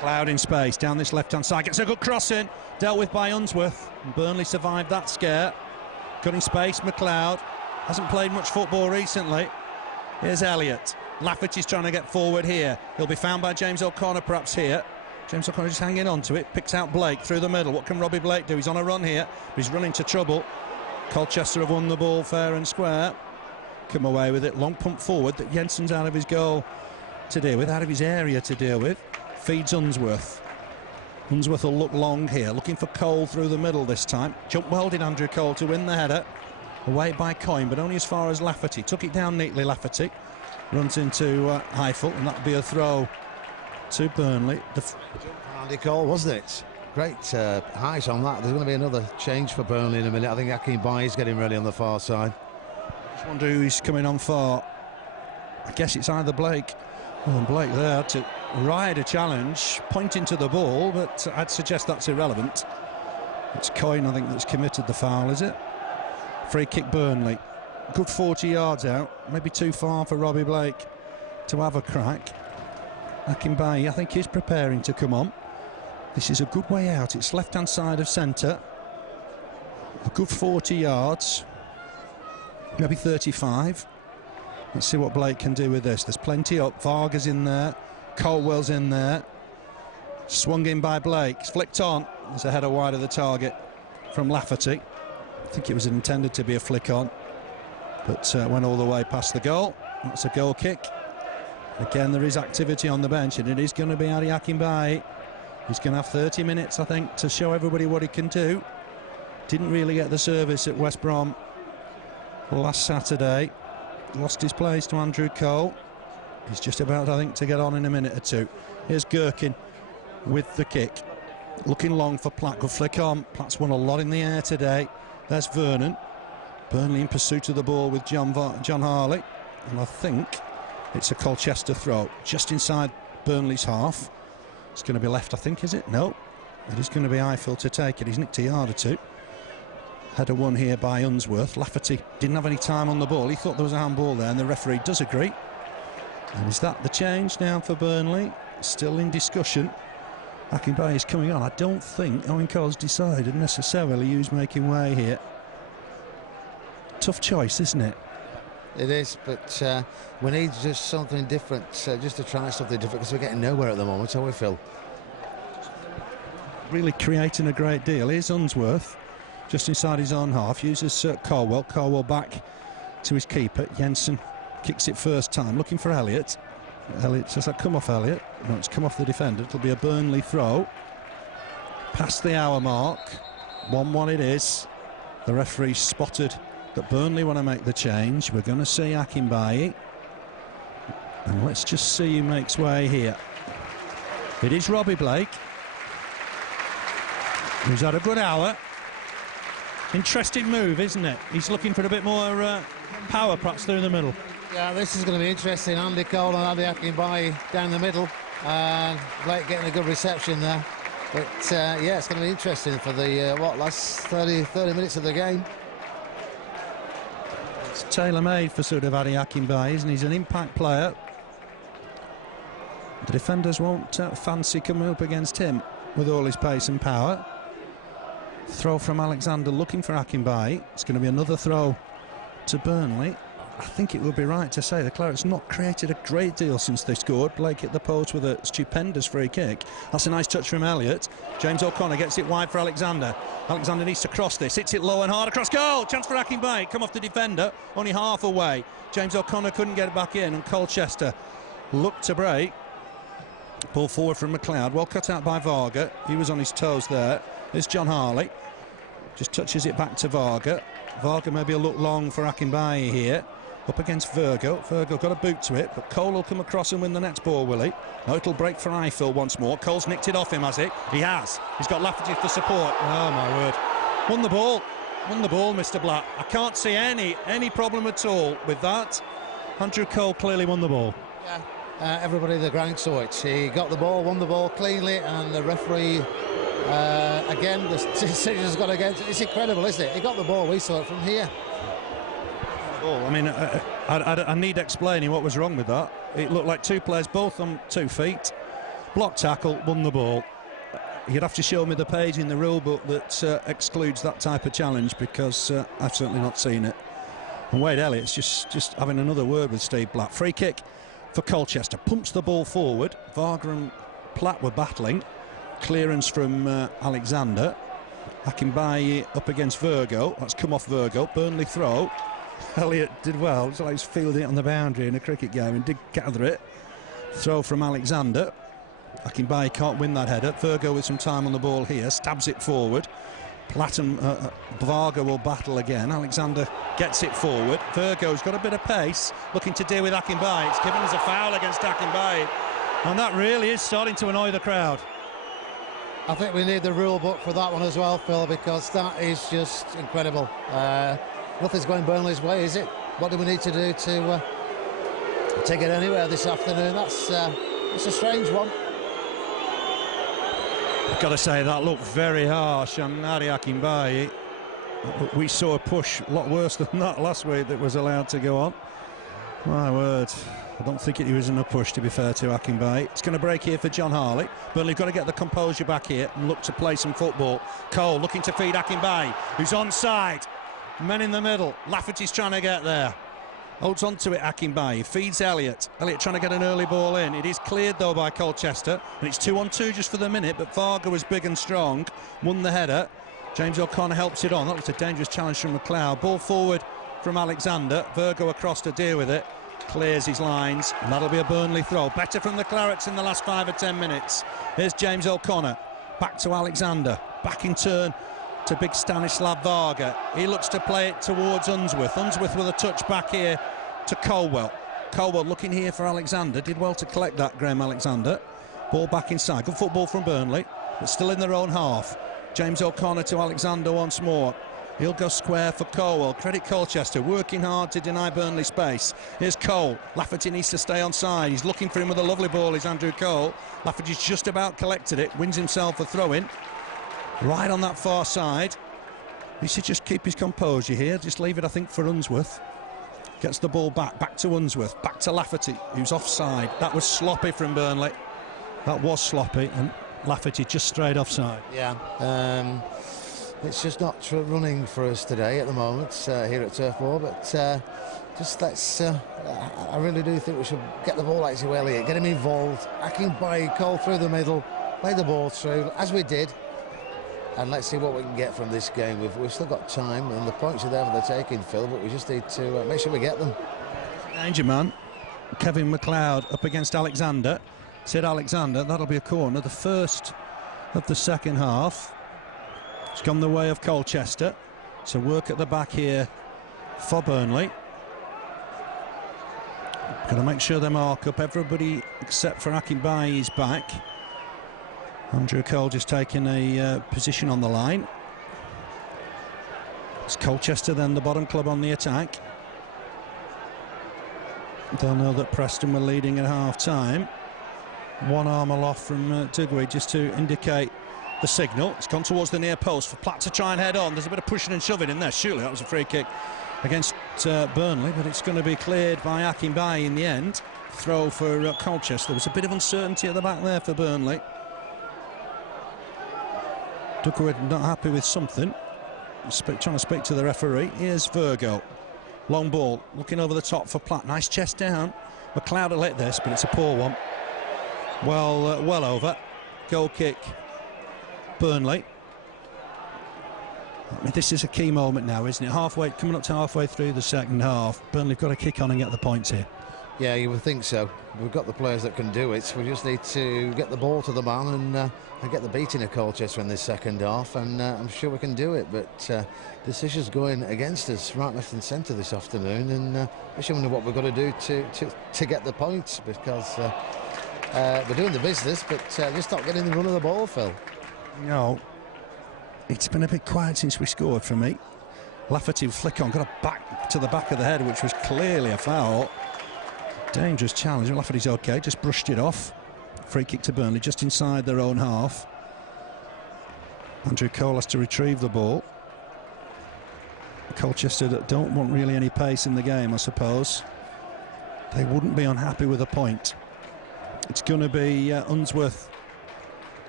Cloud in space down this left-hand side, gets a good cross in, dealt with by Unsworth. Burnley survived that scare. Got in space, McLeod. Hasn't played much football recently. Here's Elliott. Lafferty's trying to get forward here. He'll be found by James O'Connor perhaps here. James O'Connor just hanging on to it. Picks out Blake through the middle. What can Robbie Blake do? He's on a run here. He's running to trouble. Colchester have won the ball fair and square. Come away with it. Long pump forward that Jensen's out of his goal to deal with, out of his area to deal with. Feeds Unsworth. Unsworth will look long here. Looking for Cole through the middle this time. Jumped well did Andrew Cole to win the header. Away by Coyne, but only as far as Lafferty. Took it down neatly, Lafferty. Runs into Heifel, and that'll be a throw to Burnley. Andy Cole, wasn't it? Great height on that. There's going to be another change for Burnley in a minute. I think Akinbiyi is getting ready on the far side. Just wonder who's coming on far. I guess it's either Blake. Oh, and Blake there to ride a challenge, pointing to the ball, but I'd suggest that's irrelevant. It's Coyne, I think, that's committed the foul, is it? Free kick Burnley. Good 40 yards out. Maybe too far for Robbie Blake to have a crack. Akinbiyi, I think, is preparing to come on. This is a good way out. It's left-hand side of centre. A good 40 yards. Maybe 35. Let's see what Blake can do with this. There's plenty up. Varga's in there. Caldwell's in there. Swung in by Blake. It's flicked on. There's a header wide of the target from Lafferty. I think it was intended to be a flick on, but went all the way past the goal. That's a goal kick. Again, there is activity on the bench, and it is going to be Akinbiyi He's going to have 30 minutes, I think, to show everybody what he can do. Didn't really get the service at West Brom last Saturday. Lost his place to Andrew Cole. He's just about, I think, to get on in a minute or two. Here's Gherkin with the kick. Looking long for Platt. Good flick on. Platt's won a lot in the air today. There's Vernon. Burnley in pursuit of the ball with John Harley. And I think it's a Colchester throw. Just inside Burnley's half. It's going to be left, I think, is it? No. It is going to be Eiffel to take it. He's nicked a yard or two. Header won here by Unsworth. Lafferty didn't have any time on the ball. He thought there was a handball there, and the referee does agree. And is that the change now for Burnley? Still in discussion. Akinbiyi is coming on. I don't think Owen Coyle's decided necessarily who's making way here. Tough choice, isn't it? It is, but we need just something different, just to try something different, because we're getting nowhere at the moment, so we feel. Really creating a great deal. Here's Unsworth, just inside his own half, uses Caldwell. Caldwell back to his keeper. Jensen kicks it first time, looking for Elliott. Elliott, does that come off Elliott? No, it's come off the defender. It'll be a Burnley throw. Past the hour mark. 1-1 it is. The referee spotted that Burnley want to make the change. We're going to see Akinbiyi. And let's just see who makes way here. It is Robbie Blake, who's had a good hour. Interesting move, isn't it? He's looking for a bit more power, perhaps, through the middle. Yeah, this is going to be interesting. Andy Cole and Andy Akinbiyi down the middle, and Blake getting a good reception there. But yeah, it's going to be interesting for the last 30 minutes of the game. It's tailor-made for sort of Andy Akinbiyi, isn't he? He's an impact player. The defenders won't fancy coming up against him with all his pace and power. Throw from Alexander, looking for Akinbiyi. It's going to be another throw to Burnley. I think it would be right to say the Clarets not created a great deal since they scored. Blake hit the post with a stupendous free kick. That's a nice touch from Elliott. James O'Connor gets it wide for Alexander. Alexander needs to cross this. Hits it low and hard across goal. Chance for Akinbiyi. Come off the defender. Only half away. James O'Connor couldn't get it back in, and Colchester looked to break. Ball forward from McLeod. Well cut out by Varga. He was on his toes there. There's John Harley. Just touches it back to Varga. Varga maybe a look long for Akinbiyi here. Up against Varga. Varga got a boot to it, but Cole will come across and win the next ball, will he? No, it'll break for Eiffel once more. Cole's nicked it off him, has he? He has. He's got Lafferty for support. Oh, my word. Won the ball. Won the ball, Mr. Blatt. I can't see any problem at all with that. Andrew Cole clearly won the ball. Yeah. Everybody at the ground saw it. He got the ball, won the ball cleanly, and the referee, again, the decision's gone against. It's incredible, isn't it? He got the ball. We saw it from here. I mean, I need explaining what was wrong with that. It looked like two players, both on 2 feet. Block tackle, won the ball. You'd have to show me the page in the rule book that excludes that type of challenge, because I've certainly not seen it. And Wade Elliott's just having another word with Steve Bratt. Free kick for Colchester. Pumps the ball forward. Varga and Platt were battling. Clearance from Alexander. Akinbiyi up against Virgo. That's come off Virgo. Burnley throw. Elliott did well. It's like he's fielding it on the boundary in a cricket game and did gather it. Throw from Alexander. Akinbiyi can't win that header. Virgo with some time on the ball here. Stabs it forward. Platt and Varga will battle again. Alexander gets it forward. Virgo's got a bit of pace, looking to deal with Akinbiyi. It's given us a foul against Akinbiyi, and that really is starting to annoy the crowd. I think we need the rule book for that one as well, Phil, because that is just incredible. Nothing's going Burnley's way, is it? What do we need to do to take it anywhere this afternoon? It's a strange one. I've got to say, that looked very harsh on Akinbiyi. We saw a push a lot worse than that last week that was allowed to go on. My word, I don't think it was enough push, to be fair to Akinbiyi. It's going to break here for John Harley. Burnley got to get the composure back here and look to play some football. Cole looking to feed Akinbiyi, who's onside. Men in the middle. Lafferty's trying to get there. Holds on to it, Akinbiyi. Feeds Elliott. Elliott trying to get an early ball in. It is cleared, though, by Colchester. And it's 2-on-2 just for the minute, but Varga was big and strong. Won the header. James O'Connor helps it on. That was a dangerous challenge from McLeod. Ball forward from Alexander. Virgo across to deal with it. clears his lines, and that'll be a Burnley throw. Better from the Clarets in the last 5 or 10 minutes. Here's James O'Connor, back to Alexander, back in turn to big Stanislav Varga. He looks to play it towards Unsworth. Unsworth with a touch back here to Caldwell. Caldwell looking here for Alexander, did well to collect that, Graham Alexander. Ball back inside, good football from Burnley, but still in their own half. James O'Connor to Alexander once more. He'll go square for Cole. Credit Colchester, working hard to deny Burnley space. Here's Cole. Lafferty needs to stay on side. He's looking for him with a lovely ball, is Andrew Cole. Lafferty's just about collected it, wins himself a throw-in. Right on that far side. He should just keep his composure here. Just leave it, I think, for Unsworth. Gets the ball back to Unsworth, back to Lafferty, who's offside. That was sloppy from Burnley. That was sloppy, and Lafferty just straight offside. Yeah. It's just not running for us today at the moment here at Turf Moor, but just let's. I really do think we should get the ball out to Elliott, get him involved. Akinbiyi, Cole through the middle, play the ball through as we did, and let's see what we can get from this game. We've still got time, and the points are there for the taking, Phil, but we just need to make sure we get them. Danger man, Kevin McLeod up against Alexander. Said Alexander, that'll be a corner, the first of the second half. It's gone the way of Colchester. So work at the back here for Burnley. Got to make sure they mark up. Everybody except for Akinbiyi is back. Andrew Cole just taking a position on the line. It's Colchester then, the bottom club on the attack. They'll know that Preston were leading at half-time. One arm aloft from Guðjónsson just to indicate the signal. It's gone towards the near post for Platt to try and head on. There's a bit of pushing and shoving in there. Surely that was a free kick against Burnley, but it's going to be cleared by Akinbiyi in the end. Throw for Colchester. There was a bit of uncertainty at the back there for Burnley. Guðjónsson not happy with something. Trying to speak to the referee. Here's Varga. Long ball, looking over the top for Platt. Nice chest down. McLeod will hit this, but it's a poor one. Well over. Goal kick. Burnley. I mean, this is a key moment now, isn't it? Coming up to halfway through the second half. Burnley have got to kick on and get the points here. Yeah, you would think so. We've got the players that can do it. We just need to get the ball to the man and get the beating of Colchester in this second half, and I'm sure we can do it. But decisions going against us right, left and centre this afternoon, and I should wonder what we've got to do to get the points, because we're doing the business, but just not getting the run of the ball, Phil. No, it's been a bit quiet since we scored for me. Lafferty flick on, got a back to the back of the head, which was clearly a foul. Dangerous challenge. Lafferty's okay, just brushed it off. Free kick to Burnley, just inside their own half. Andrew Cole has to retrieve the ball. Colchester don't want really any pace in the game, I suppose. They wouldn't be unhappy with a point. It's going to be Unsworth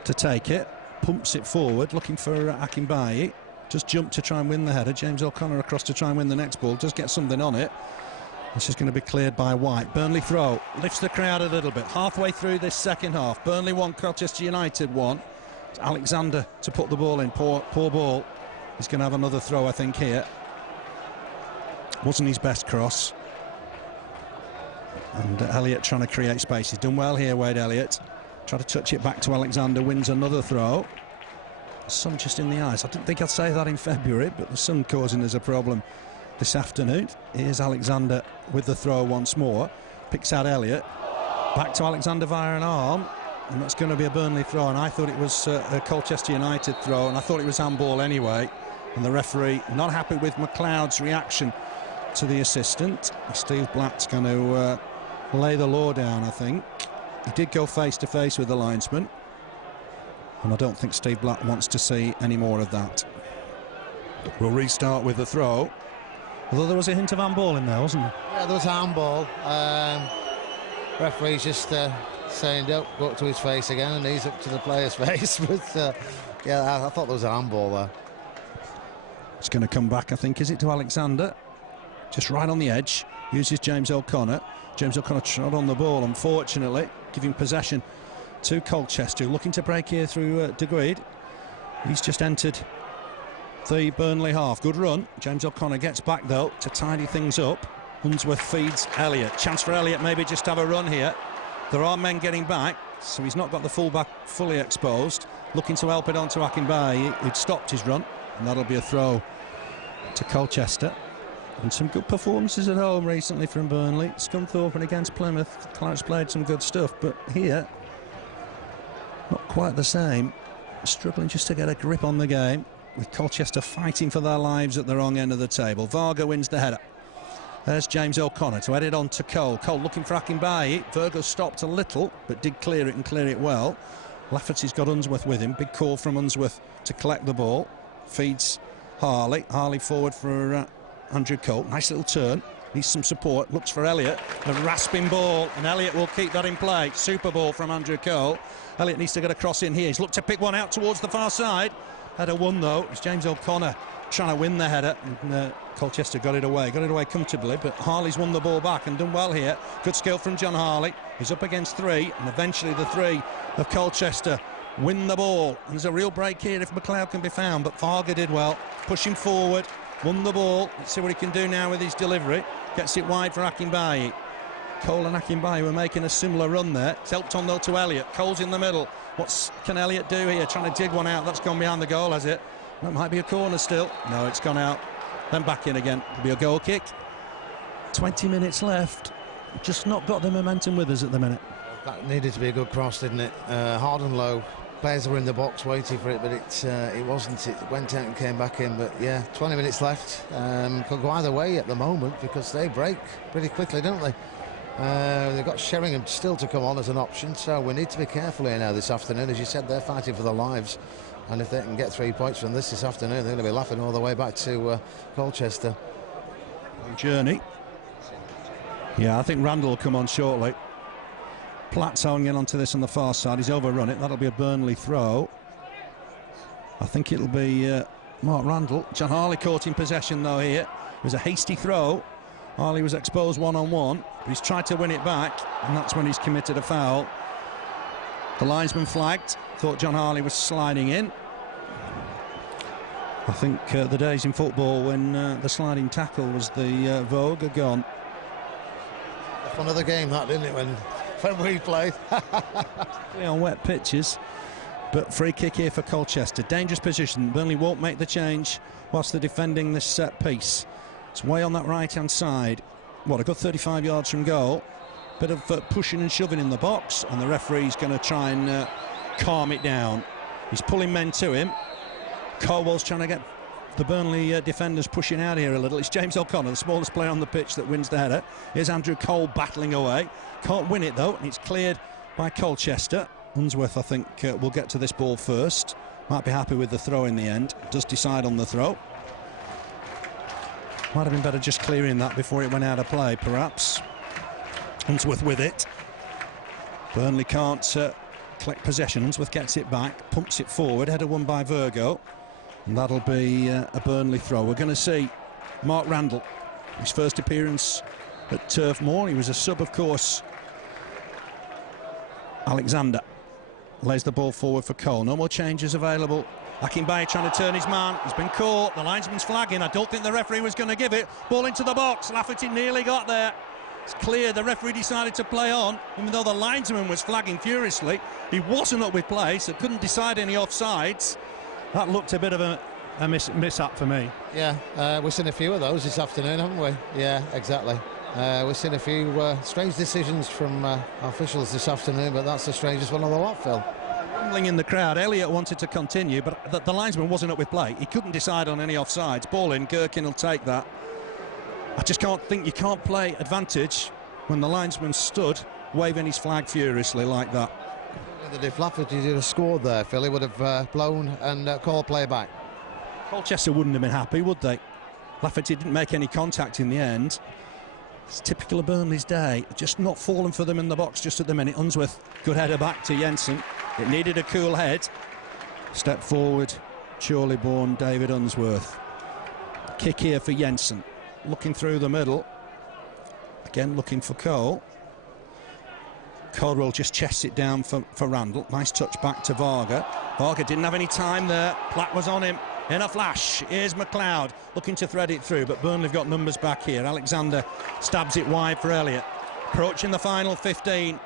to take it. Pumps it forward, looking for Akinbiyi. Just jumped to try and win the header. James O'Connor across to try and win the next ball. Does get something on it. This is going to be cleared by White. Burnley throw. Lifts the crowd a little bit. Halfway through this second half. Burnley 1, Colchester United 1. It's Alexander to put the ball in. Poor ball. He's going to have another throw, I think, here. Wasn't his best cross. And Elliott trying to create space. He's done well here, Wade Elliott. Try to touch it back to Alexander. Wins another throw. The sun just in the eyes. I didn't think I'd say that in February, but the sun causing us a problem this afternoon. Here's Alexander with the throw once more. Picks out Elliott. Back to Alexander via an arm. And that's going to be a Burnley throw. And I thought it was a Colchester United throw. And I thought it was handball anyway. And the referee not happy with McLeod's reaction to the assistant. Steve Bratt's going to lay the law down, I think. He did go face to face with the linesman. And I don't think Steve Bratt wants to see any more of that. We'll restart with the throw. Although there was a hint of handball in there, wasn't there? Yeah, there was handball. Referee's just saying don't go up to his face again, and he's up to the player's face. But yeah, I thought there was a handball there. It's going to come back, I think, is it, to Alexander? Just right on the edge. Uses James O'Connor. James O'Connor trod on the ball, unfortunately, giving possession to Colchester, looking to break here through Guðjónsson. He's just entered the Burnley half. Good run. James O'Connor gets back though to tidy things up. Unsworth feeds Elliott. Chance for Elliott maybe just to have a run here. There are men getting back, so he's not got the full-back fully exposed. Looking to help it on to Akinbiyi, who'd stopped his run, and that'll be a throw to Colchester. And some good performances at home recently from Burnley. Scunthorpe and against Plymouth. Clarets played some good stuff, but here, not quite the same. Struggling just to get a grip on the game, with Colchester fighting for their lives at the wrong end of the table. Varga wins the header. There's James O'Connor to head it on to Cole. Cole looking for Akinbiyi. Varga stopped a little, but did clear it and clear it well. Lafferty's got Unsworth with him. Big call from Unsworth to collect the ball. Feeds Harley. Harley forward for Andrew Cole. Nice little turn. Needs some support. Looks for Elliott. A rasping ball, and Elliott will keep that in play. Super ball from Andrew Cole. Elliott needs to get a cross in here. He's looked to pick one out towards the far side. Header won though. It's James O'Connor trying to win the header, and Colchester got it away comfortably, but Harley's won the ball back and done well here. Good skill from John Harley. He's up against three, and eventually the three of Colchester win the ball, and there's a real break here if McLeod can be found, but Varga did well, pushing forward, won the ball. Let's see what he can do now with his delivery. Gets it wide for Akinbiyi. Cole and Akinbiyi were making a similar run there. It's helped on though to Elliott. Cole's in the middle. What can Elliott do here? Trying to dig one out. That's gone behind the goal, has it? That might be a corner still. No, it's gone out. Then back in again. It'll be a goal kick. 20 minutes left. Just not got the momentum with us at the minute. That needed to be a good cross, didn't it? Hard and low. Players were in the box waiting for it, but it wasn't. It went out and came back in. But yeah, 20 minutes left. Could go either way at the moment because they break pretty quickly, don't they? They've got Sheringham still to come on as an option, so we need to be careful here now this afternoon. As you said, they're fighting for their lives, and if they can get 3 points from this afternoon, they're going to be laughing all the way back to Colchester. Journey. Yeah, I think Randall will come on shortly. Platt's hanging onto this on the far side. He's overrun it. That'll be a Burnley throw. I think it'll be Mark Randall. John Harley caught in possession though here. It was a hasty throw. Harley was exposed one-on-one, but he's tried to win it back, and that's when he's committed a foul. The linesman flagged. Thought John Harley was sliding in. I think the days in football when the sliding tackle was the vogue are gone. The fun of the game, that, didn't it, when we played? On wet pitches. But free kick here for Colchester. Dangerous position. Burnley won't make the change whilst they're defending this set piece. It's way on that right-hand side. What, a good 35 yards from goal. Bit of pushing and shoving in the box, and the referee's going to try and calm it down. He's pulling men to him. Caldwell's trying to get the Burnley defenders pushing out here a little. It's James O'Connor, the smallest player on the pitch, that wins the header. Here's Andrew Cole battling away. Can't win it though, and it's cleared by Colchester. Unsworth, I think, will get to this ball first. Might be happy with the throw in the end. Does decide on the throw. Might have been better just clearing that before it went out of play, perhaps. Unsworth with it. Burnley can't collect possession. Unsworth gets it back, pumps it forward. Header won by Varga, and that'll be a Burnley throw. We're going to see Mark Randall, his first appearance at Turf Moor. He was a sub, of course. Alexander lays the ball forward for Cole. No more changes available. Akinbiyi trying to turn his man. He's been caught. The linesman's flagging. I don't think the referee was going to give it. Ball into the box. Lafferty nearly got there. It's clear the referee decided to play on, even though the linesman was flagging furiously. He wasn't up with play, so couldn't decide any offsides. That looked a bit of a miss-up for me. Yeah, we've seen a few of those this afternoon, haven't we? Yeah, exactly. We've seen a few strange decisions from officials this afternoon, but that's the strangest one of the lot, Phil. Rumbling in the crowd. Elliott wanted to continue, but the linesman wasn't up with play. He couldn't decide on any offsides. Ball in, Gherkin will take that. I just can't think you can't play advantage when the linesman stood waving his flag furiously like that. If Lafferty did have scored there, Phil, he would have blown and called play back. Colchester wouldn't have been happy, would they? Lafferty didn't make any contact in the end. It's typical of Burnley's day. Just not falling for them in the box just at the minute. Unsworth, good header back to Jensen. It needed a cool head. Step forward, surely born David Unsworth. Kick here for Jensen. Looking through the middle. Again looking for Cole. Caldwell just chests it down for Randall. Nice touch back to Varga. Varga didn't have any time there. Platt was on him. in a flash. Here's McLeod looking to thread it through, but Burnley have got numbers back here. Alexander stabs it wide for Elliott. Approaching the final 15.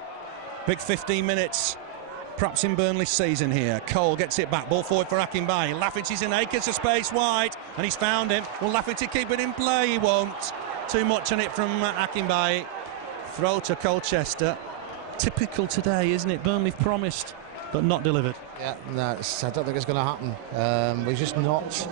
Big 15 minutes, perhaps in Burnley's season here. Cole gets it back, ball forward for Akinbiyi. Lafferty's in acres of space wide, and he's found him. Will Lafferty keep it in play? He won't. Too much on it from Akinbiyi. Throw to Colchester. Typical today, isn't it? Burnley promised, but not delivered. Yeah, no, I don't think it's going to happen. We're just not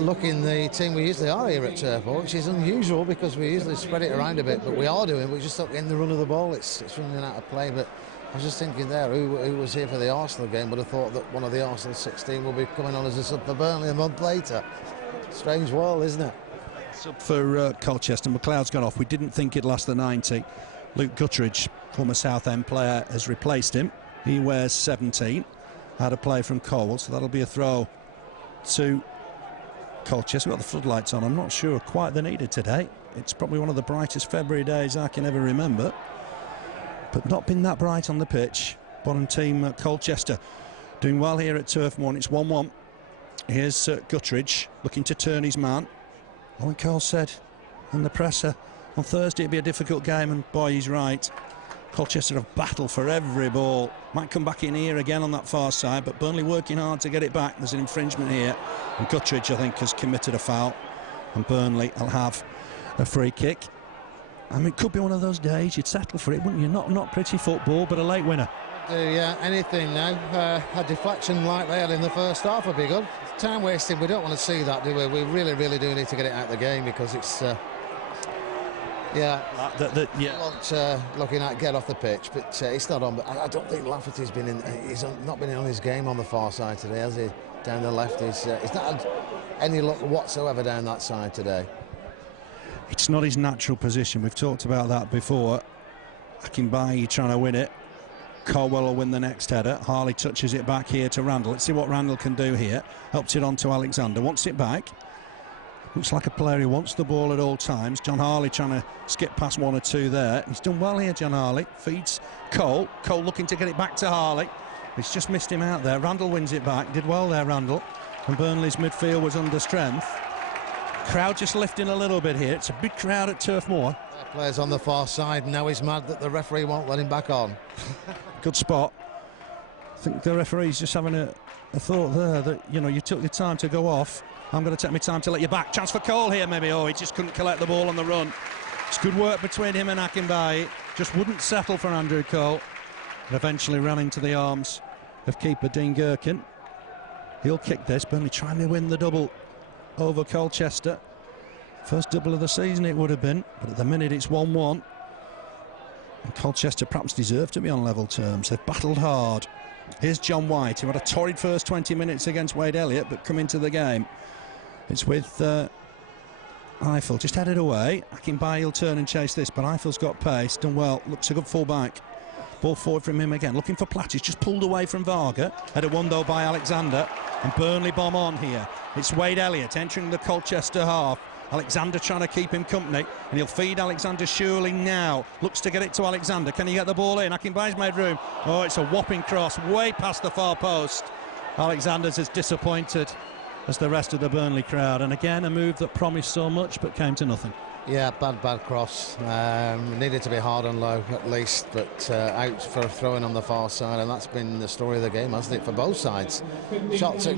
looking the team we usually are here at Turf Moor, which is unusual because we usually spread it around a bit, but we are doing. We're just not getting the run of the ball. It's running out of play. But I was just thinking there, who was here for the Arsenal game would have thought that one of the Arsenal 16 will be coming on as a sub for Burnley a month later. Strange world, isn't it? Sub for Colchester. McLeod's gone off. We didn't think it'd last the 90. Luke Guttridge, former Southend player, has replaced him. He wears 17. Had a play from Cole, so that'll be a throw to Colchester. We've got the floodlights on. I'm not sure quite they're needed today. It's probably one of the brightest February days I can ever remember, but not been that bright on the pitch. Bottom team Colchester doing well here at Turf Moor. It's 1-1. Here's Guttridge looking to turn his man. Owen Coyle said in the presser on Thursday it'd be a difficult game, and boy, he's right. Colchester have battled for every ball. Might come back in here again on that far side, but Burnley working hard to get it back. There's an infringement here, and Guttridge, I think, has committed a foul, and Burnley will have a free kick. I mean, it could be one of those days you'd settle for it, wouldn't you? Not pretty football, but a late winner. Yeah, anything now. A deflection like that in the first half would be good. Time wasting, we don't want to see that, do we? We really, really do need to get it out of the game because it's... yeah, looking at get off the pitch, but it's not on. But I don't think Lafferty's been in. He's not been on his game on the far side today, has he? Down the left, he's not had any luck whatsoever down that side today. It's not his natural position. We've talked about that before. Akinbiyi trying to win it. Caldwell will win the next header. Harley touches it back here to Randall. Let's see what Randall can do here. Helps it on to Alexander. Wants it back. Looks like a player who wants the ball at all times. John Harley trying to skip past one or two there. He's done well here, John Harley. Feeds Cole. Cole looking to get it back to Harley. He's just missed him out there. Randall wins it back. Did well there, Randall. And Burnley's midfield was under strength. Crowd just lifting a little bit here. It's a big crowd at Turf Moor. Players on the far side. Now he's mad that the referee won't let him back on. Good spot. I think the referee's just having a thought there that, you know, you took your time to go off. I'm going to take my time to let you back. Chance for Cole here, maybe. Oh, he just couldn't collect the ball on the run. It's good work between him and Akinbiyi. Just wouldn't settle for Andrew Cole. And eventually ran into the arms of keeper Dean Gherkin. He'll kick this. Burnley trying to win the double over Colchester. First double of the season it would have been, but at the minute it's 1-1. And Colchester perhaps deserve to be on level terms. They've battled hard. Here's John White, who had a torrid first 20 minutes against Wade Elliott, but come into the game. It's with Eiffel, just headed away. Akinbiyi will turn and chase this, but Eiffel's got pace, done well, looks a good full back. Ball forward from him again, looking for Platt. He's just pulled away from Varga. Headed one though by Alexander, and Burnley bomb on here. It's Wade Elliott entering the Colchester half. Alexander trying to keep him company, and he'll feed Alexander surely now. Looks to get it to Alexander. Can he get the ball in? Akinbiyi's made room. Oh, it's a whopping cross way past the far post. Alexander's as disappointed as the rest of the Burnley crowd, and again a move that promised so much but came to nothing. Yeah, bad cross. Needed to be hard and low at least, but out for a throw-in on the far side, and that's been the story of the game, hasn't it, for both sides. Shots at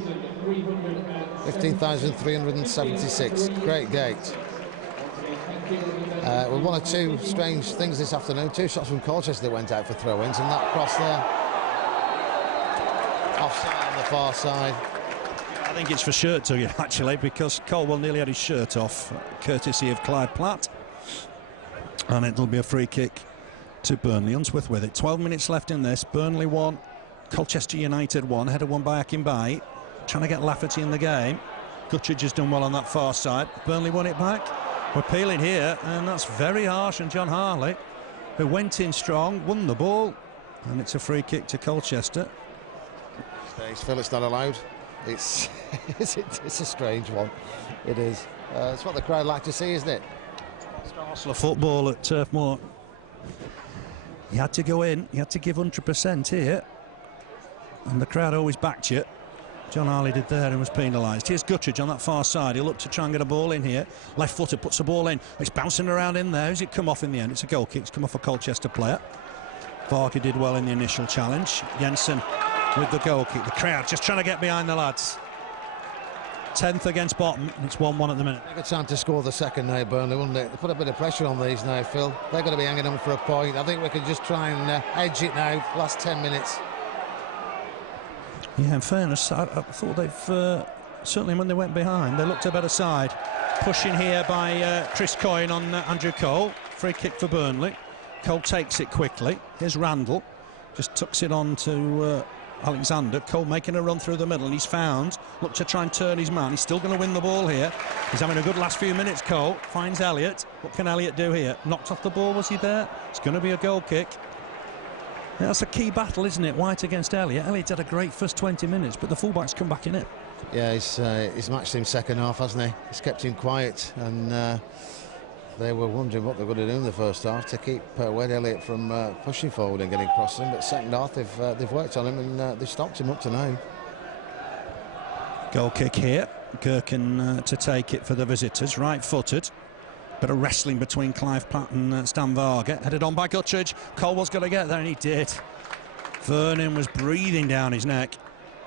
15,376. Great gate. With one or two strange things this afternoon. Two shots from Colchester that went out for throw-ins, and that cross there offside on the far side. I think it's for shirt tugging actually, because Caldwell nearly had his shirt off, courtesy of Clyde Platt, and it'll be a free kick to Burnley. Unsworth with it. 12 minutes left in this. Burnley 1, Colchester United 1. Header won by Akinbiyi, trying to get Lafferty in the game. Guttridge has done well on that far side. Burnley won it back. We're peeling here, and that's very harsh on John Harley, who went in strong, won the ball, and it's a free kick to Colchester. Stays, Phil, it's not allowed. It's a strange one. It is. It's what the crowd like to see, isn't it? It's Arsenal football at Turf Moor. You had to go in. You had to give 100% here, and the crowd always backed you. John Harley did there and was penalised. Here's Guttridge on that far side. He'll look to try and get a ball in here. Left footer puts the ball in. It's bouncing around in there. Who's it come off in the end? It's a goal kick. It's come off a Colchester player. Varga did well in the initial challenge. Jensen with the goal kick. The crowd just trying to get behind the lads. 10th against bottom. It's 1-1 at the minute. A good time to score the second now, Burnley, wouldn't it? They put a bit of pressure on these now, Phil. They're going to be hanging on for a point. I think we can just try and edge it now. Last 10 minutes. Yeah, in fairness, I thought they've certainly when they went behind, they looked a better side. Pushing here by Chris Coyne on Andrew Cole. Free kick for Burnley. Cole takes it quickly. Here's Randall. Just tucks it on to Alexander. Cole making a run through the middle. He's found. Look to try and turn his man. He's still going to win the ball here. He's having a good last few minutes, Cole. Finds Elliott. What can Elliott do here? Knocked off the ball, was he there? It's going to be a goal kick. Yeah, that's a key battle, isn't it? White against Elliott. Elliott's had a great first 20 minutes, but the fullback's come back in it. Yeah, he's matched him second half, hasn't he? He's kept him quiet, and they were wondering what they're going to do in the first half to keep Wade Elliott from pushing forward and getting across him. But second half, they've worked on him and they've stopped him up to now. Goal kick here. Gherkin to take it for the visitors. Right-footed. Bit of wrestling between Clive Pratt and Stan Varga. Headed on by Guttridge. Cole was going to get there, and he did. Vernon was breathing down his neck,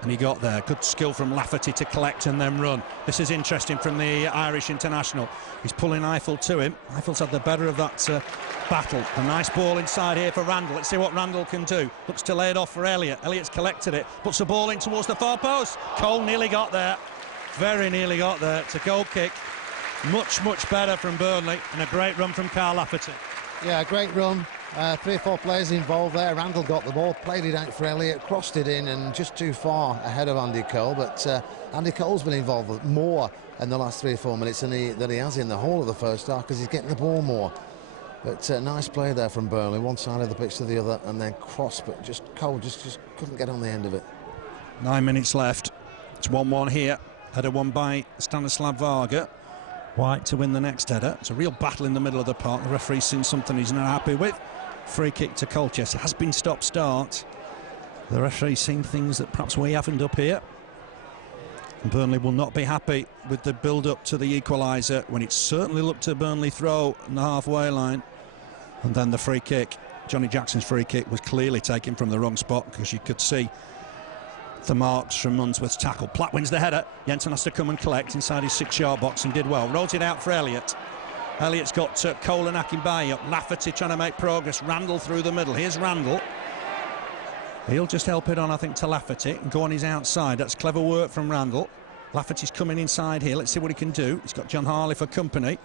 and he got there. Good skill from Lafferty to collect and then run. This is interesting from the Irish international. He's pulling Eiffel to him. Eiffel's had the better of that battle. A nice ball inside here for Randall. Let's see what Randall can do. Looks to lay it off for Elliott. Elliott's collected it. Puts the ball in towards the far post. Cole nearly got there. Very nearly got there. It's a goal kick. Much, much better from Burnley, and a great run from Carl Lafferty. Yeah, a great run. 3 or 4 players involved there. Randall got the ball, played it out for Elliott, crossed it in, and just too far ahead of Andy Cole. But Andy Cole's been involved more in the last 3 or 4 minutes than he has in the whole of the first half, because he's getting the ball more. But nice play there from Burnley, one side of the pitch to the other, and then cross, but Cole just couldn't get on the end of it. 9 minutes left. It's 1-1 here. Header won by Stanislav Varga. White to win the next header. It's a real battle in the middle of the park. The referee's seen something he's not happy with. Free kick to Colchester. Has been stop-start. The referee's seen things that perhaps we haven't up here. And Burnley will not be happy with the build-up to the equaliser, when it certainly looked a Burnley throw on the halfway line. And then the free kick. Johnnie Jackson's free kick was clearly taken from the wrong spot, because you could see the marks from Unsworth's tackle. Platt wins the header. Jensen has to come and collect inside his 6-yard box and did well. Rolls it out for Elliott. Elliott's got Cole and Akinbiyi up. Lafferty trying to make progress. Randall through the middle. Here's Randall. He'll just help it on, I think, to Lafferty and go on his outside. That's clever work from Randall. Lafferty's coming inside here. Let's see what he can do. He's got John Harley for company.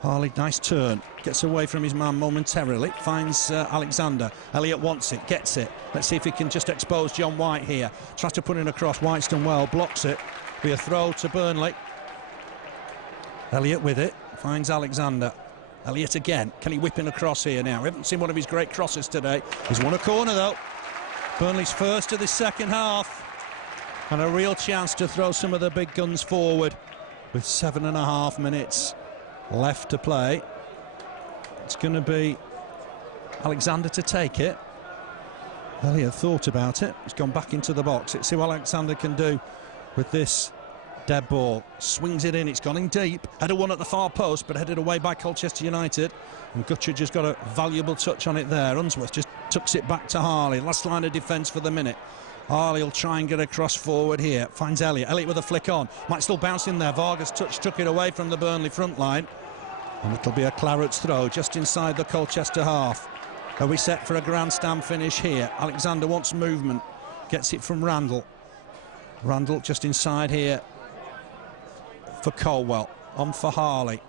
Harley, nice turn. Gets away from his man momentarily. Finds Alexander. Elliott wants it, gets it. Let's see if he can just expose John White here. Tries to put in a cross. White's done well, blocks it. Be a throw to Burnley. Elliott with it. Finds Alexander. Elliott again. Can he whip in across here now? We haven't seen one of his great crosses today. He's won a corner though. Burnley's first of the second half. And a real chance to throw some of the big guns forward with 7.5 minutes left to play. It's going to be Alexander to take it. Elliott thought about it. He's gone back into the box. Let's see what Alexander can do with this dead ball. Swings it in. It's gone in deep. Header one at the far post, but headed away by Colchester United. And Guttridge has got a valuable touch on it there. Unsworth just tucks it back to Harley. Last line of defence for the minute. Harley will try and get across forward here. Finds Elliott. Elliott with a flick on. Might still bounce in there. Varga's touch took it away from the Burnley front line. And it'll be a Clarets throw just inside the Colchester half. Are we set for a grandstand finish here? Alexander wants movement. Gets it from Randall. Randall just inside here for Caldwell. On for Harley.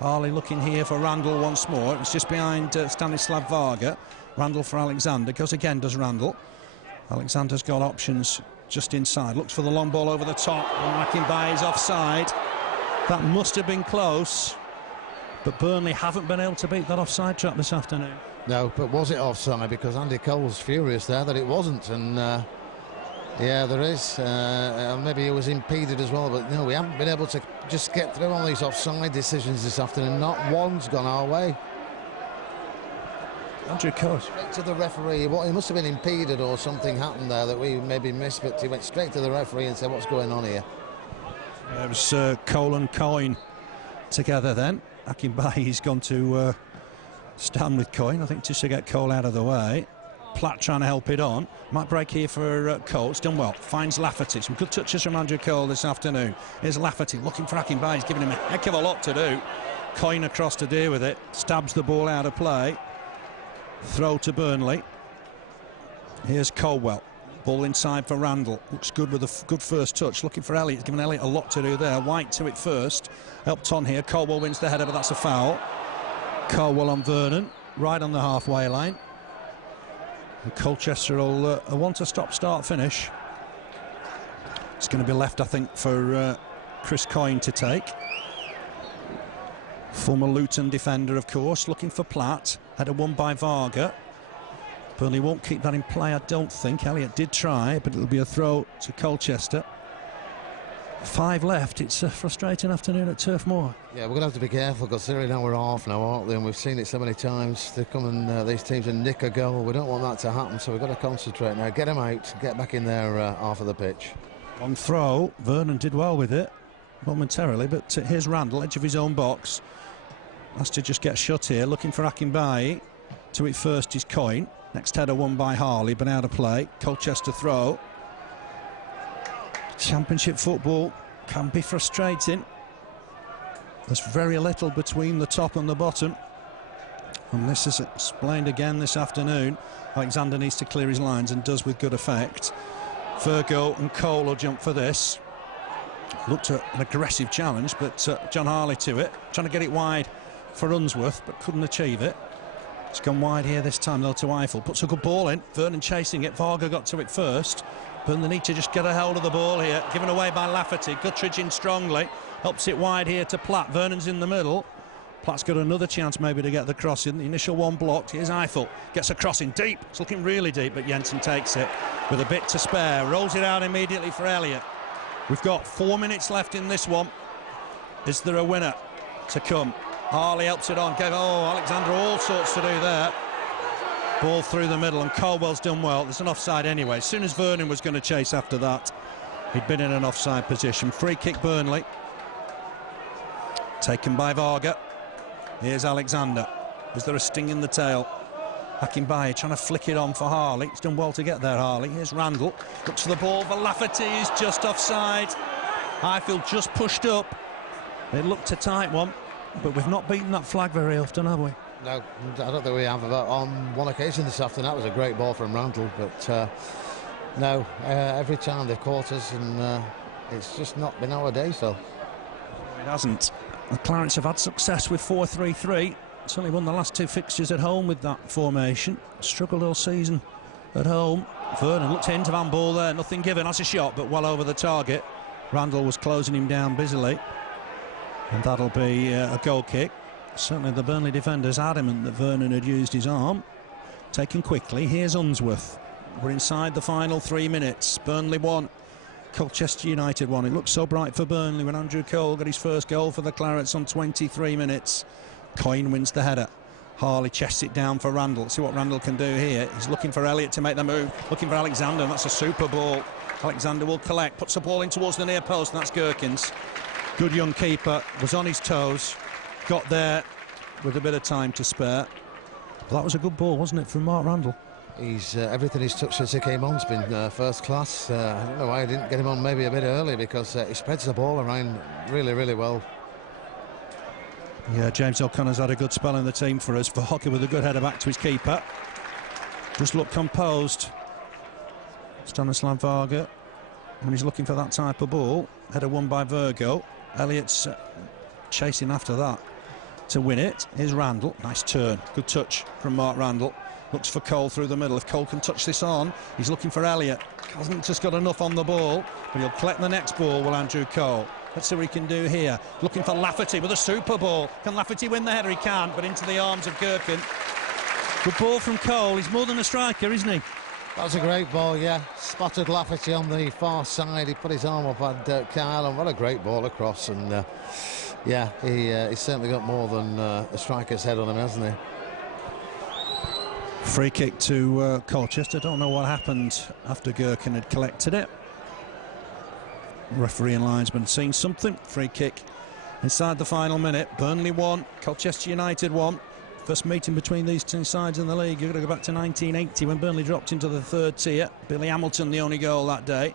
Harley looking here for Randall once more. It's just behind Stanislav Varga. Randall for Alexander. Goes again, does Randall. Alexander's got options just inside. Looks for the long ball over the top. And Akinbiyi is offside. That must have been close. But Burnley haven't been able to beat that offside trap this afternoon. No, but was it offside? Because Andy Cole's furious there that it wasn't. And yeah, there is. Maybe it was impeded as well. But no, we haven't been able to just get through on these offside decisions this afternoon. Not one's gone our way. Andrew Coyle. Straight to the referee. What, he must have been impeded or something happened there that we maybe missed, but he went straight to the referee and said, what's going on here? It was Coyle and Coyne together then. Akinbiyi's gone to stand with Coyne, I think, just to get Coyle out of the way. Platt trying to help it on. Might break here for Coyle. It's done well. Finds Lafferty. Some good touches from Andrew Coyle this afternoon. Here's Lafferty looking for Akinbiyi. He's giving him a heck of a lot to do. Coyne across to deal with it. Stabs the ball out of play. Throw to Burnley. Here's Caldwell. Ball inside for Randall. Looks good with a good first touch. Looking for Elliott. Giving Elliott a lot to do there. White to it first. Helped on here. Caldwell wins the header, but that's a foul. Caldwell on Vernon. Right on the halfway line. And Colchester will want a stop-start finish. It's going to be left, I think, for Chris Coyne to take. Former Luton defender, of course, looking for Platt. Header won by Varga. Burnley won't keep that in play, I don't think. Elliott did try, but it'll be a throw to Colchester. 5 left. It's a frustrating afternoon at Turf Moor. Yeah, we're going to have to be careful, considering now we're off now, aren't we? And we've seen it so many times. They come and these teams and nick a goal. We don't want that to happen, so we've got to concentrate now. Get them out, get back in their half of the pitch. Long throw. Vernon did well with it momentarily, but here's Randall, edge of his own box. Has to just get shut here, looking for Akinbiyi. To it first is Coyne. Next header won by Harley, but out of play. Colchester throw. Championship football can be frustrating. There's very little between the top and the bottom. And this is explained again this afternoon. Alexander needs to clear his lines and does with good effect. Varga and Coyle will jump for this. Looked at an aggressive challenge, but John Harley to it. Trying to get it wide for Unsworth, but couldn't achieve it. It's gone wide here this time, though, to Eiffel. Puts a good ball in. Vernon chasing it. Varga got to it first. Burnley need to just get a hold of the ball here. Given away by Lafferty. Guttridge in strongly. Helps it wide here to Platt. Vernon's in the middle. Platt's got another chance maybe to get the cross in. The initial one blocked. Here's Eiffel. Gets a cross in deep. It's looking really deep, but Jensen takes it with a bit to spare. Rolls it out immediately for Elliott. We've got 4 minutes left in this one. Is there a winner to come? Harley helps it on. Gave Alexander all sorts to do there. Ball through the middle, and Caldwell's done well. There's an offside anyway. As soon as Vernon was going to chase after that, he'd been in an offside position. Free kick Burnley. Taken by Varga. Here's Alexander. Is there a sting in the tail? Akinbiyi trying to flick it on for Harley. He's done well to get there, Harley. Here's Randall. Looks for the ball for Lafferty. He's just offside. Highfield just pushed up. It looked a tight one, but we've not beaten that flag very often, have we? No, I don't think we have. On one occasion this afternoon, that was a great ball from Randall, but no, every time they've caught us, and it's just not been our day, so. It hasn't. The Clarets have had success with 4-3-3. Certainly won the last 2 fixtures at home with that formation. Struggled all season at home. Vernon looked into Van Ball there, nothing given. That's a shot, but well over the target. Randall was closing him down busily, and that'll be a goal kick. Certainly the Burnley defenders adamant that Vernon had used his arm. Taken quickly. Here's Unsworth. We're inside the final 3 minutes. Burnley 1, Colchester United 1. It looked so bright for Burnley when Andrew Coyle got his first goal for the Clarets on 23 minutes. Coyne wins the header. Harley chests it down for Randall. Let's see what Randall can do here. He's looking for Elliott to make the move. Looking for Alexander, and that's a super ball. Alexander will collect. Puts the ball in towards the near post, and that's Gherkins. Good young keeper. Was on his toes. Got there with a bit of time to spare. But that was a good ball, wasn't it, from Mark Randall? He's everything he's touched since he came on has been first class. I don't know why I didn't get him on maybe a bit early, because he spreads the ball around really, really well. Yeah, James O'Connor's had a good spell in the team for us. Varga with a good header back to his keeper. Just looked composed. Stanislav Varga, when he's looking for that type of ball. Header won by Varga. Elliott's chasing after that to win it. Here's Randall. Nice turn. Good touch from Mark Randall. Looks for Coyle through the middle. If Coyle can touch this on, he's looking for Elliott. Hasn't just got enough on the ball, but he'll collect the next ball, will Andrew Coyle. Let's see what he can do here. Looking for Lafferty with a super ball. Can Lafferty win the header? He can, but into the arms of Gherkin. Good ball from Coyle. He's more than a striker, isn't he? That was a great ball, yeah. Spotted Lafferty on the far side. He put his arm up at Kyle, and what a great ball across. And yeah, he's certainly got more than a striker's head on him, hasn't he? Free kick to Colchester. Don't know what happened after Gherkin had collected it. Referee and linesman seeing something. Free kick inside the final minute. Burnley 1, Colchester United 1. First meeting between these two sides in the league. You've got to go back to 1980 when Burnley dropped into the third tier. Billy Hamilton the only goal that day.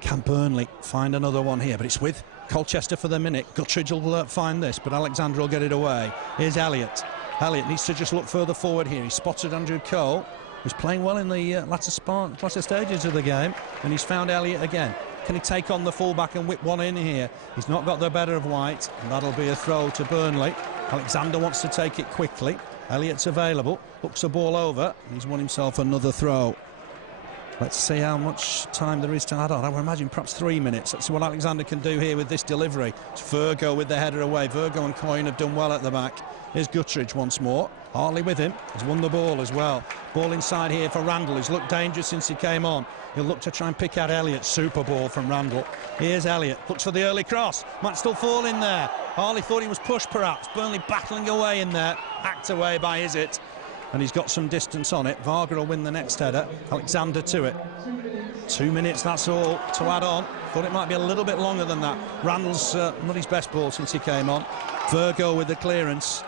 Can Burnley find another one here? But it's with Colchester for the minute. Guttridge will find this, but Alexander will get it away. Here's Elliott. Elliott needs to just look further forward here. He spotted Andrew Cole, who's playing well in the latter stages of the game, and he's found Elliott again. Can he take on the fullback and whip one in here? He's not got the better of White, and that'll be a throw to Burnley. Alexander wants to take it quickly. Elliott's available, hooks the ball over, and he's won himself another throw. Let's see how much time there is to add on. I would imagine perhaps 3 minutes. Let's see what Alexander can do here with this delivery. It's Varga with the header away. Varga and Coyle have done well at the back. Here's Guttridge once more. Harley with him. He's won the ball as well. Ball inside here for Randall. He's looked dangerous since he came on. He'll look to try and pick out Elliott. Super ball from Randall. Here's Elliott. Looks for the early cross. Might still fall in there. Harley thought he was pushed perhaps. Burnley battling away in there. Hacked away by Elliott. And he's got some distance on it. Varga will win the next header. Alexander to it. 2 minutes, that's all to add on. Thought it might be a little bit longer than that. Randall's not his best ball since he came on. Varga with the clearance.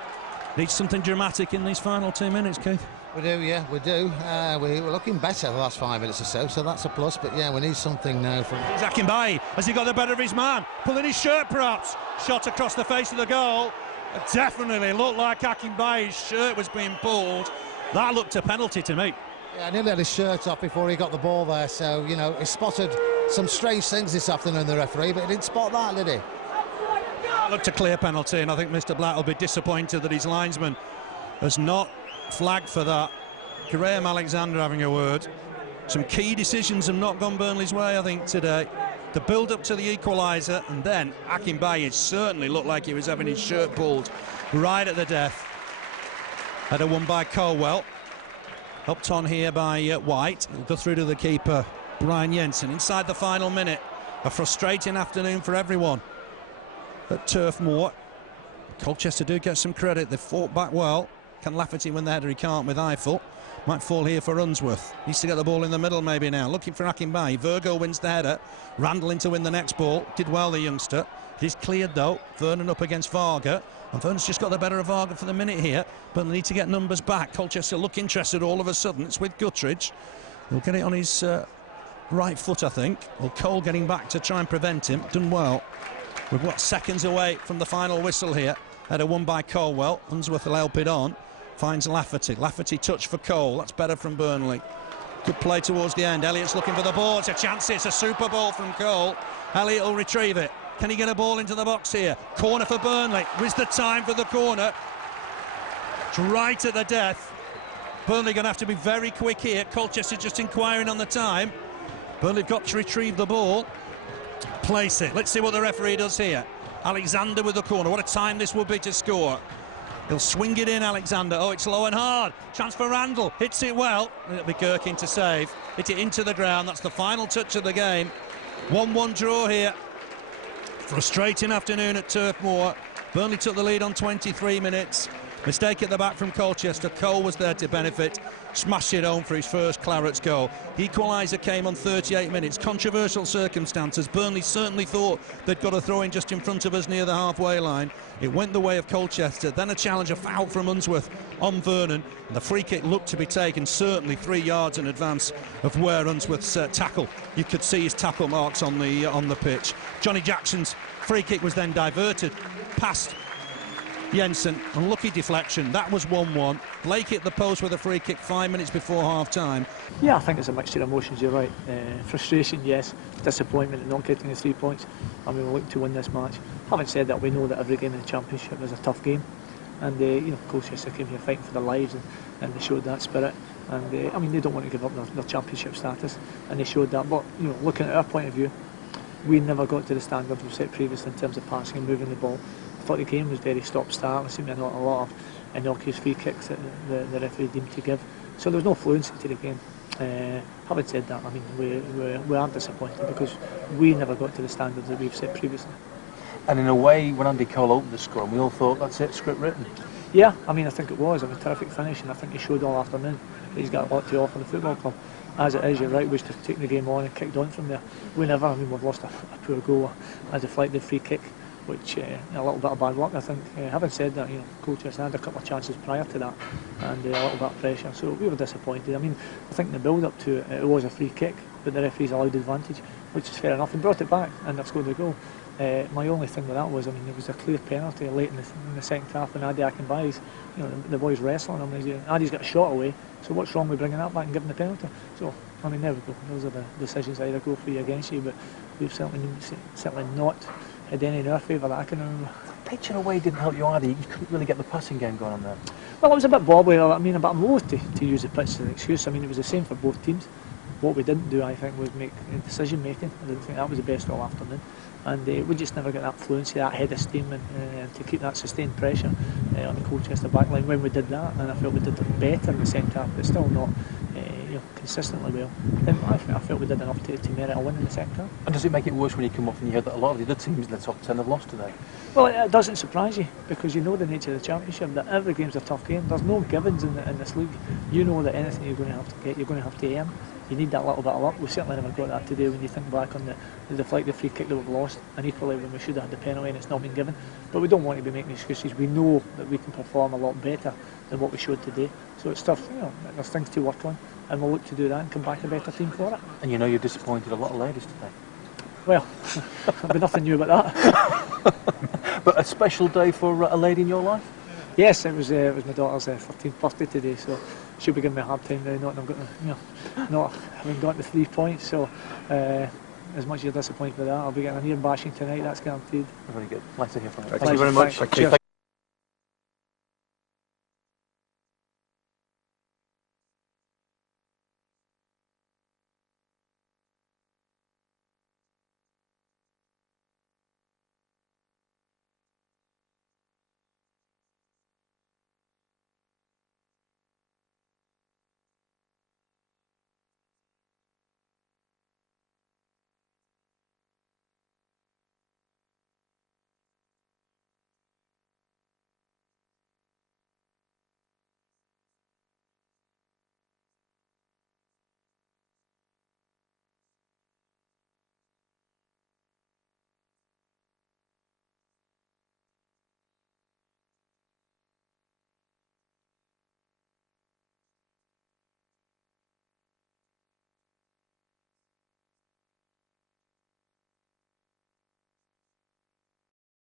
Needs something dramatic in these final 2 minutes, Keith. We do, yeah, we do. We're looking better the last 5 minutes or so that's a plus. But yeah, we need something now from. Here's Akinbiyi. Has he got the better of his man? Pulling his shirt, perhaps. Shot across the face of the goal. It definitely looked like Akinbiyi's shirt was being pulled. That looked a penalty to me. Yeah, I nearly had his shirt off before he got the ball there. So you know, he spotted some strange things this afternoon, the referee, but he didn't spot that, did he? That looked a clear penalty, and I think Mr. Blatt will be disappointed that his linesman has not flagged for that. Graham Alexander having a word. Some key decisions have not gone Burnley's way, I think, today. The build-up to the equaliser, and then Akinbiyi certainly looked like he was having his shirt pulled right at the death. Header won by Caldwell. Helped on here by White. He'll go through to the keeper, Brian Jensen. Inside the final minute. A frustrating afternoon for everyone at Turf Moor. Colchester do get some credit. They've fought back well. Can Lafferty win the header? He can't with Eiffel. Might fall here for Unsworth. Needs to get the ball in the middle maybe now. Looking for Akinbiyi. Varga wins the header. Randall in to win the next ball. Did well, the youngster. He's cleared though. Vernon up against Varga. And Vernon's just got the better of Varga for the minute here. But they need to get numbers back. Colchester look interested all of a sudden. It's with Guttridge. He'll get it on his right foot, I think. Well, Cole getting back to try and prevent him. Done well. We've got seconds away from the final whistle here. Header won by Caldwell. Unsworth will help it on. Finds Lafferty. Lafferty touch for Cole. That's better from Burnley. Good play towards the end. Elliott's looking for the ball. It's a chance. It's a super ball from Cole. Elliott will retrieve it. Can he get a ball into the box here? Corner for Burnley. Where's the time for the corner? It's right at the death. Burnley going to have to be very quick here. Colchester just inquiring on the time. Burnley got to retrieve the ball. Place it. Let's see what the referee does here. Alexander with the corner. What a time this would be to score. He'll swing it in, Alexander. Oh, it's low and hard. Chance for Randall. Hits it well. It'll be Gherkin to save. Hit it into the ground. That's the final touch of the game. 1-1 draw here. Frustrating afternoon at Turf Moor. Burnley took the lead on 23 minutes. Mistake at the back from Colchester. Cole was there to benefit. Smashed it home for his first Clarets goal. The equaliser came on 38 minutes. Controversial circumstances. Burnley certainly thought they'd got a throw in just in front of us near the halfway line. It went the way of Colchester. Then a challenge, a foul from Unsworth on Vernon. And the free kick looked to be taken certainly 3 yards in advance of where Unsworth's tackle. You could see his tackle marks on the pitch. Johnnie Jackson's free kick was then diverted past Jensen. Unlucky deflection. That was 1-1. Blake hit the post with a free kick 5 minutes before half-time. Yeah, I think it's a mixture of emotions, you're right. Frustration, yes. Disappointment at not getting the 3 points. I mean, we're looking to win this match. Having said that, we know that every game in the Championship is a tough game. And, you know, Colchester came here fighting for their lives and they showed that spirit. And, I mean, they don't want to give up their Championship status. And they showed that. But, you know, looking at our point of view, we never got to the standard we've set previously in terms of passing and moving the ball. I thought the game was very stop-start. There seemed to be a lot of innocuous free kicks that the referee deemed to give. So there was no fluency to the game. Having said that, I mean, we aren't disappointed because we never got to the standards that we've set previously. And in a way, when Andy Cole opened the scrum, we all thought, that's it, script written. Yeah, I mean, I think it was a terrific finish, and I think he showed all afternoon that he's got a lot to offer the football club. As it is, you're right, we should have taken the game on and kicked on from there. We never, I mean, we've lost a poor goal, a deflected free kick, which a little bit of bad luck, I think. Having said that, you know, Colchester had a couple of chances prior to that, and a little bit of pressure, so we were disappointed. I mean, I think in the build-up to it, it was a free kick, but the referees allowed advantage, which is fair enough, and brought it back, and they've scored the goal. My only thing with that was, I mean, there was a clear penalty late in the second half when Akinbiyi, you know, the boys wrestling him. Addy's got a shot away, so what's wrong with bringing that back and giving the penalty? So, I mean, there we go. Those are the decisions that either go for you or against you, but we've certainly not had any in our favour that I can remember. Pitching away didn't help you either. You couldn't really get the passing game going on there. Well, it was a bit wobbly. I mean, but I'm loath to use the pitch as an excuse. I mean, it was the same for both teams. What we didn't do, I think, was make decision making. I didn't think that was the best all afternoon, and we just never got that fluency, that head of steam, and to keep that sustained pressure on the Colchester backline when we did that. And I felt we did it better in the second half, but still not consistently well. Then I felt we did enough to merit a win in the second half. And does it make it worse when you come off and you hear that a lot of the other teams in the top 10 have lost today? Well, it doesn't surprise you, because you know the nature of the championship, that every game's a tough game. There's no givens in this league. You know that anything you're going to have to get, you're going to have to earn. You need that little bit of luck. We certainly never got that today when you think back on the deflected free kick that we've lost, and equally when we should have had the penalty and it's not been given. But we don't want to be making excuses. We know that we can perform a lot better than what we showed today. So it's tough, you know, there's things to work on, and we'll look to do that and come back a better team for it. And you know you've disappointed a lot of ladies today. Well, there'll be nothing new about that. But a special day for a lady in your life? Yes, it was my daughter's 13th birthday today, so she'll be giving me a hard time now not having got the 3 points. So as much as you're disappointed with that, I'll be getting an ear bashing tonight, that's guaranteed. Very good. Nice to hear from you. Thank you very much. Cheers.